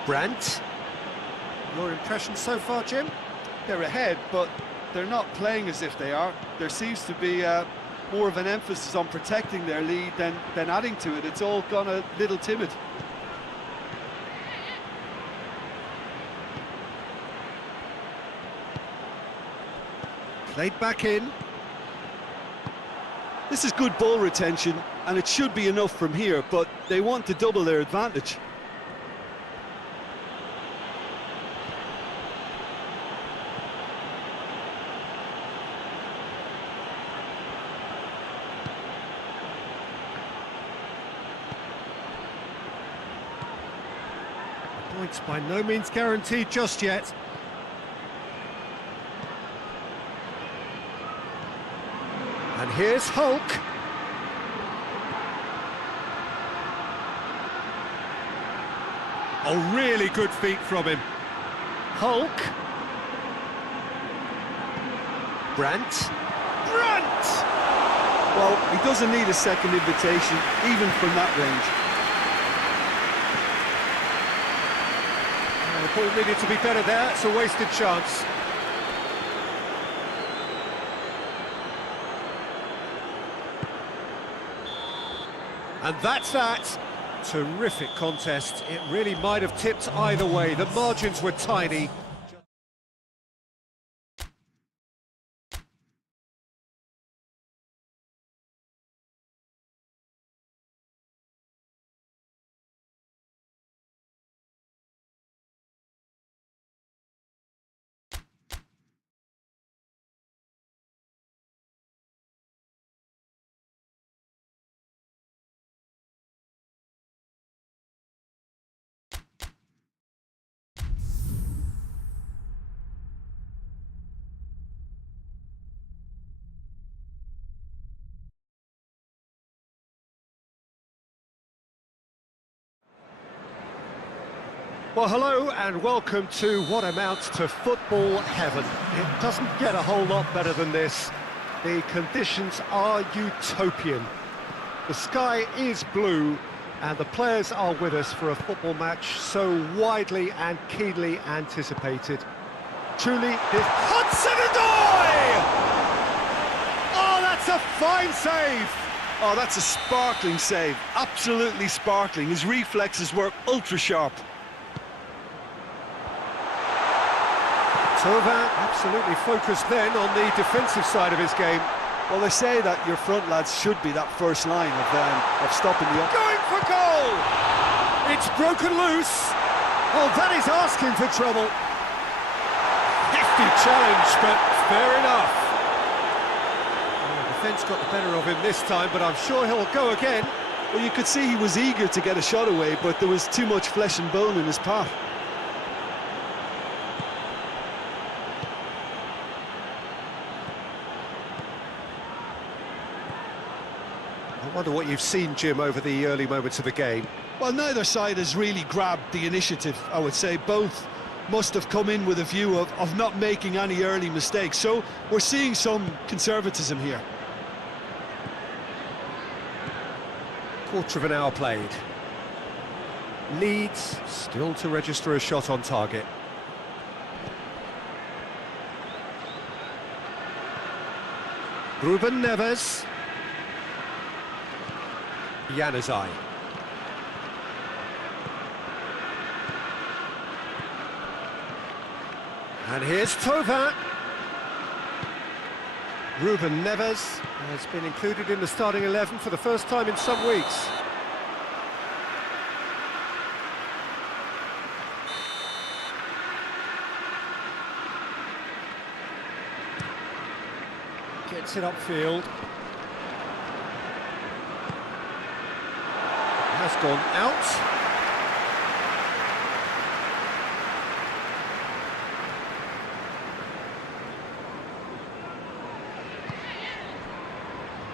Brandt, your impression so far, Jim? They're ahead, but they're not playing as if they are. There seems to be more of an emphasis on protecting their lead than adding to it. It's all gone a little timid. Played back in. This is good ball retention, and it should be enough from here, but they want to double their advantage. Points by no means guaranteed just yet. And here's Hulk. Oh, really good feet from him. Hulk. Brandt. Brandt! Well, he doesn't need a second invitation, even from that range. The ball needed to be better there, it's a wasted chance. And that's that. Terrific contest. It really might have tipped either way. The margins were tiny. Well, hello and welcome to what amounts to football heaven. It doesn't get a whole lot better than this. The conditions are utopian. The sky is blue and the players are with us for a football match so widely and keenly anticipated. Truly, this Hudson-Odoi! Oh, that's a fine save! Oh, that's a sparkling save. Absolutely sparkling. His reflexes were ultra-sharp. Tovan absolutely focused then on the defensive side of his game. Well, they say that your front lads should be that first line of stopping the... Going for goal! It's broken loose. Oh, that is asking for trouble. Hefty challenge, but fair enough. The defence got the better of him this time, but I'm sure he'll go again. Well, you could see he was eager to get a shot away, but there was too much flesh and bone in his path. I wonder what you've seen, Jim, over the early moments of the game. Well, neither side has really grabbed the initiative, I would say. Both must have come in with a view of not making any early mistakes. So we're seeing some conservatism here. Quarter of an hour played. Leeds still to register a shot on target. Ruben Neves. Januzaj. And here's Thauvin. Ruben Neves has been included in the starting 11 for the first time in some weeks. Gets it upfield. Has gone out.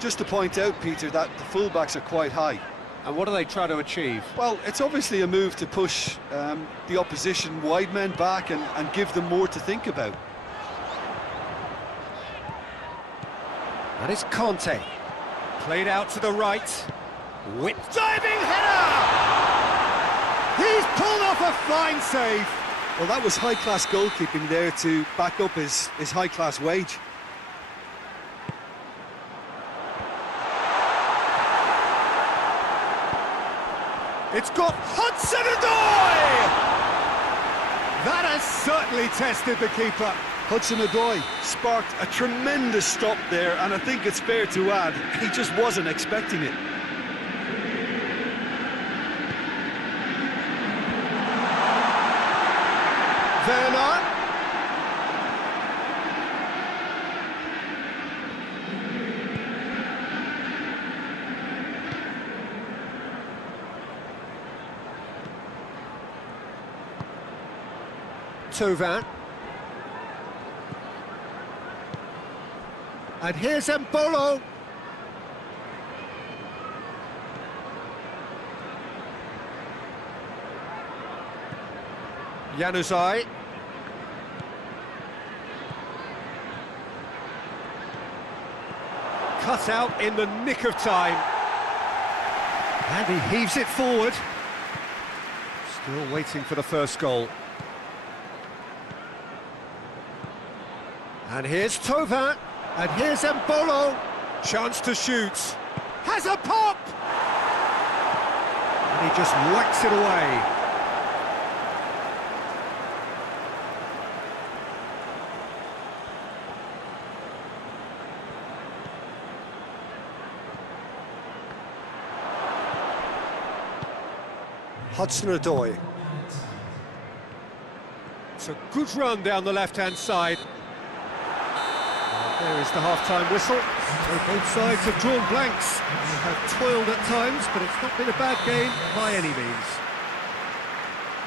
Just to point out, Peter, that the fullbacks are quite high. And what do they try to achieve? Well, it's obviously a move to push the opposition wide men back and give them more to think about. And it's Conte. Played out to the right. Whip diving header! He's pulled off a fine save. Well, that was high-class goalkeeping there to back up his high-class wage. It's got Hudson-Odoi! That has certainly tested the keeper. Hudson-Odoi sparked a tremendous stop there, and I think it's fair to add, he just wasn't expecting it. Werner. Thauvin. And here's Embolo. Januzaj. Cut out in the nick of time. And he heaves it forward. Still waiting for the first goal. And here's Thauvin. And here's Embolo. Chance to shoot. Has a pop! And he just whacks it away. Hudson-Odoi. It's a good run down the left-hand side. There is the half-time whistle. So both sides have drawn blanks. They have toiled at times, but it's not been a bad game by any means.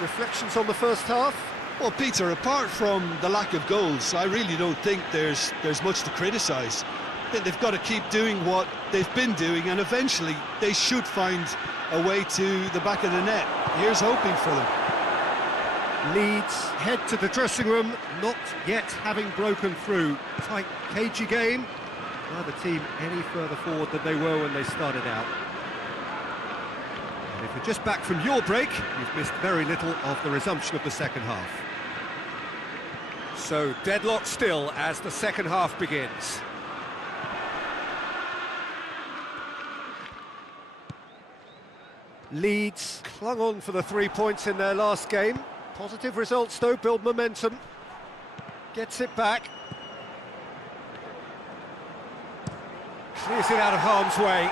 Reflections on the first half? Well, Peter, apart from the lack of goals, I really don't think there's much to criticise. I think they've got to keep doing what they've been doing, and eventually they should find a way to the back of the net. Here's hoping for them. Leeds head to the dressing room, not yet having broken through. Tight, cagey game. Neither team any further forward than they were when they started out. And if you're just back from your break, you've missed very little of the resumption of the second half. So, deadlock still as the second half begins. Leeds clung on for the 3 points in their last game. Positive results though, build momentum. Gets it back. Clears it out of harm's way.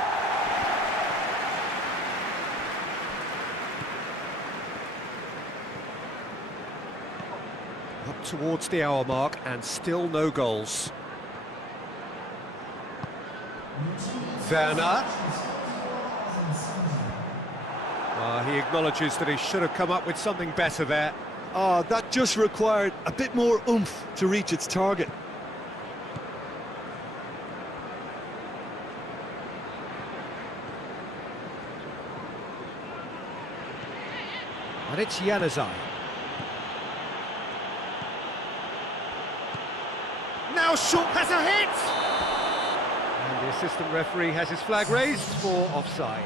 Up towards the hour mark and still no goals. Werner. He acknowledges that he should have come up with something better there. That just required a bit more oomph to reach its target. And it's Januzaj. Now Shaw has a hit! And the assistant referee has his flag raised for offside.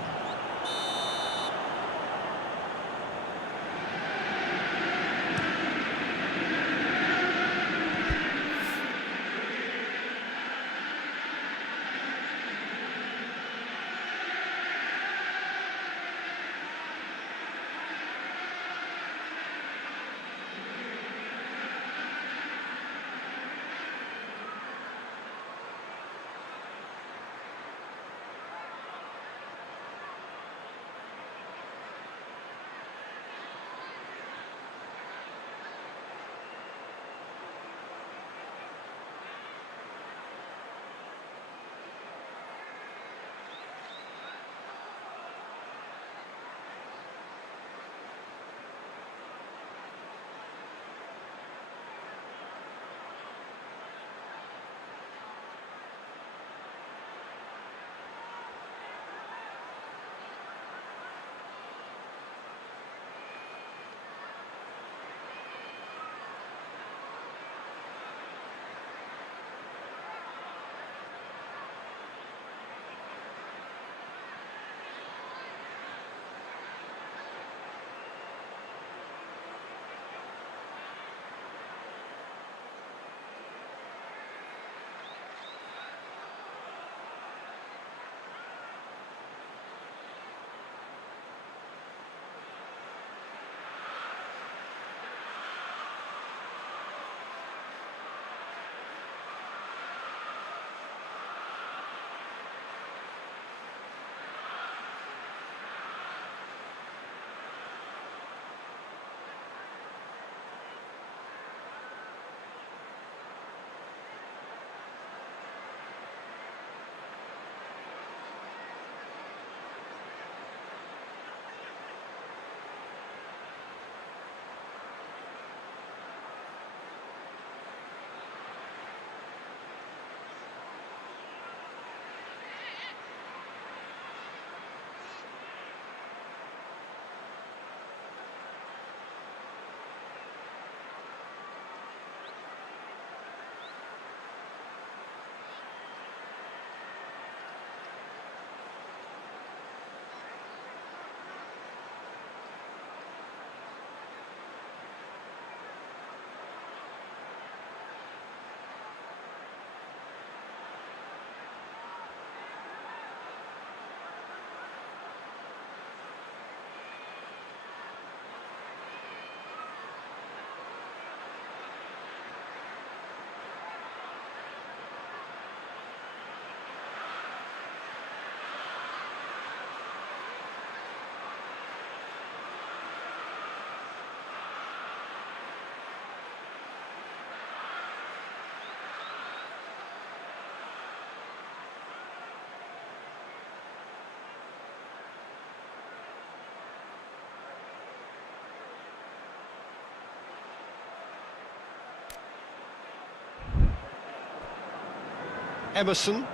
Emerson.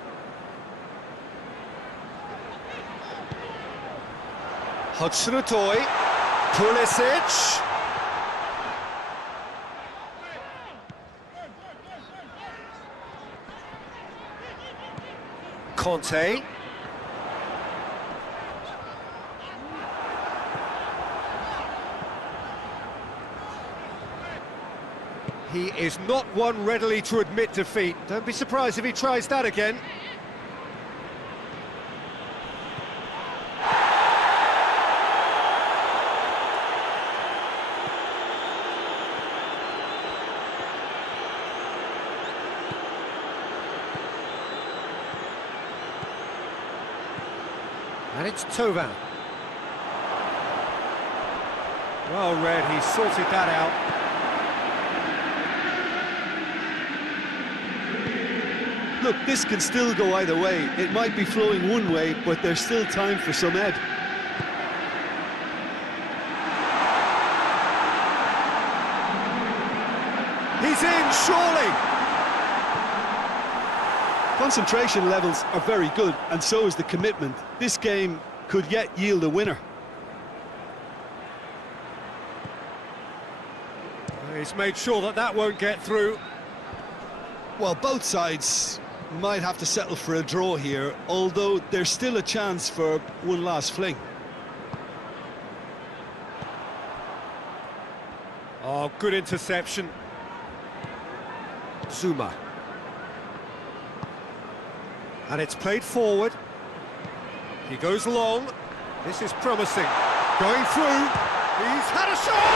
Hudson-Odoi. Pulisic. Conte. He is not one readily to admit defeat. Don't be surprised if he tries that again. And it's Tovan. Well read, he sorted that out. Look, this can still go either way. It might be flowing one way, but there's still time for some ebb. He's in, surely! Concentration levels are very good, and so is the commitment. This game could yet yield a winner. He's made sure that that won't get through. Well, both sides might have to settle for a draw here, although there's still a chance for one last fling. Oh, good interception. Zuma. And it's played forward. He goes long. This is promising. Going through. He's had a shot!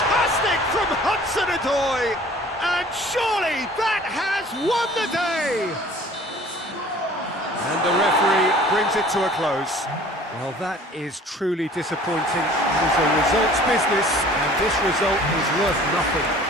Fantastic from Hudson-Odoi! And surely that has won the day! And the referee brings it to a close. Well, that is truly disappointing. It is a results business, and this result is worth nothing.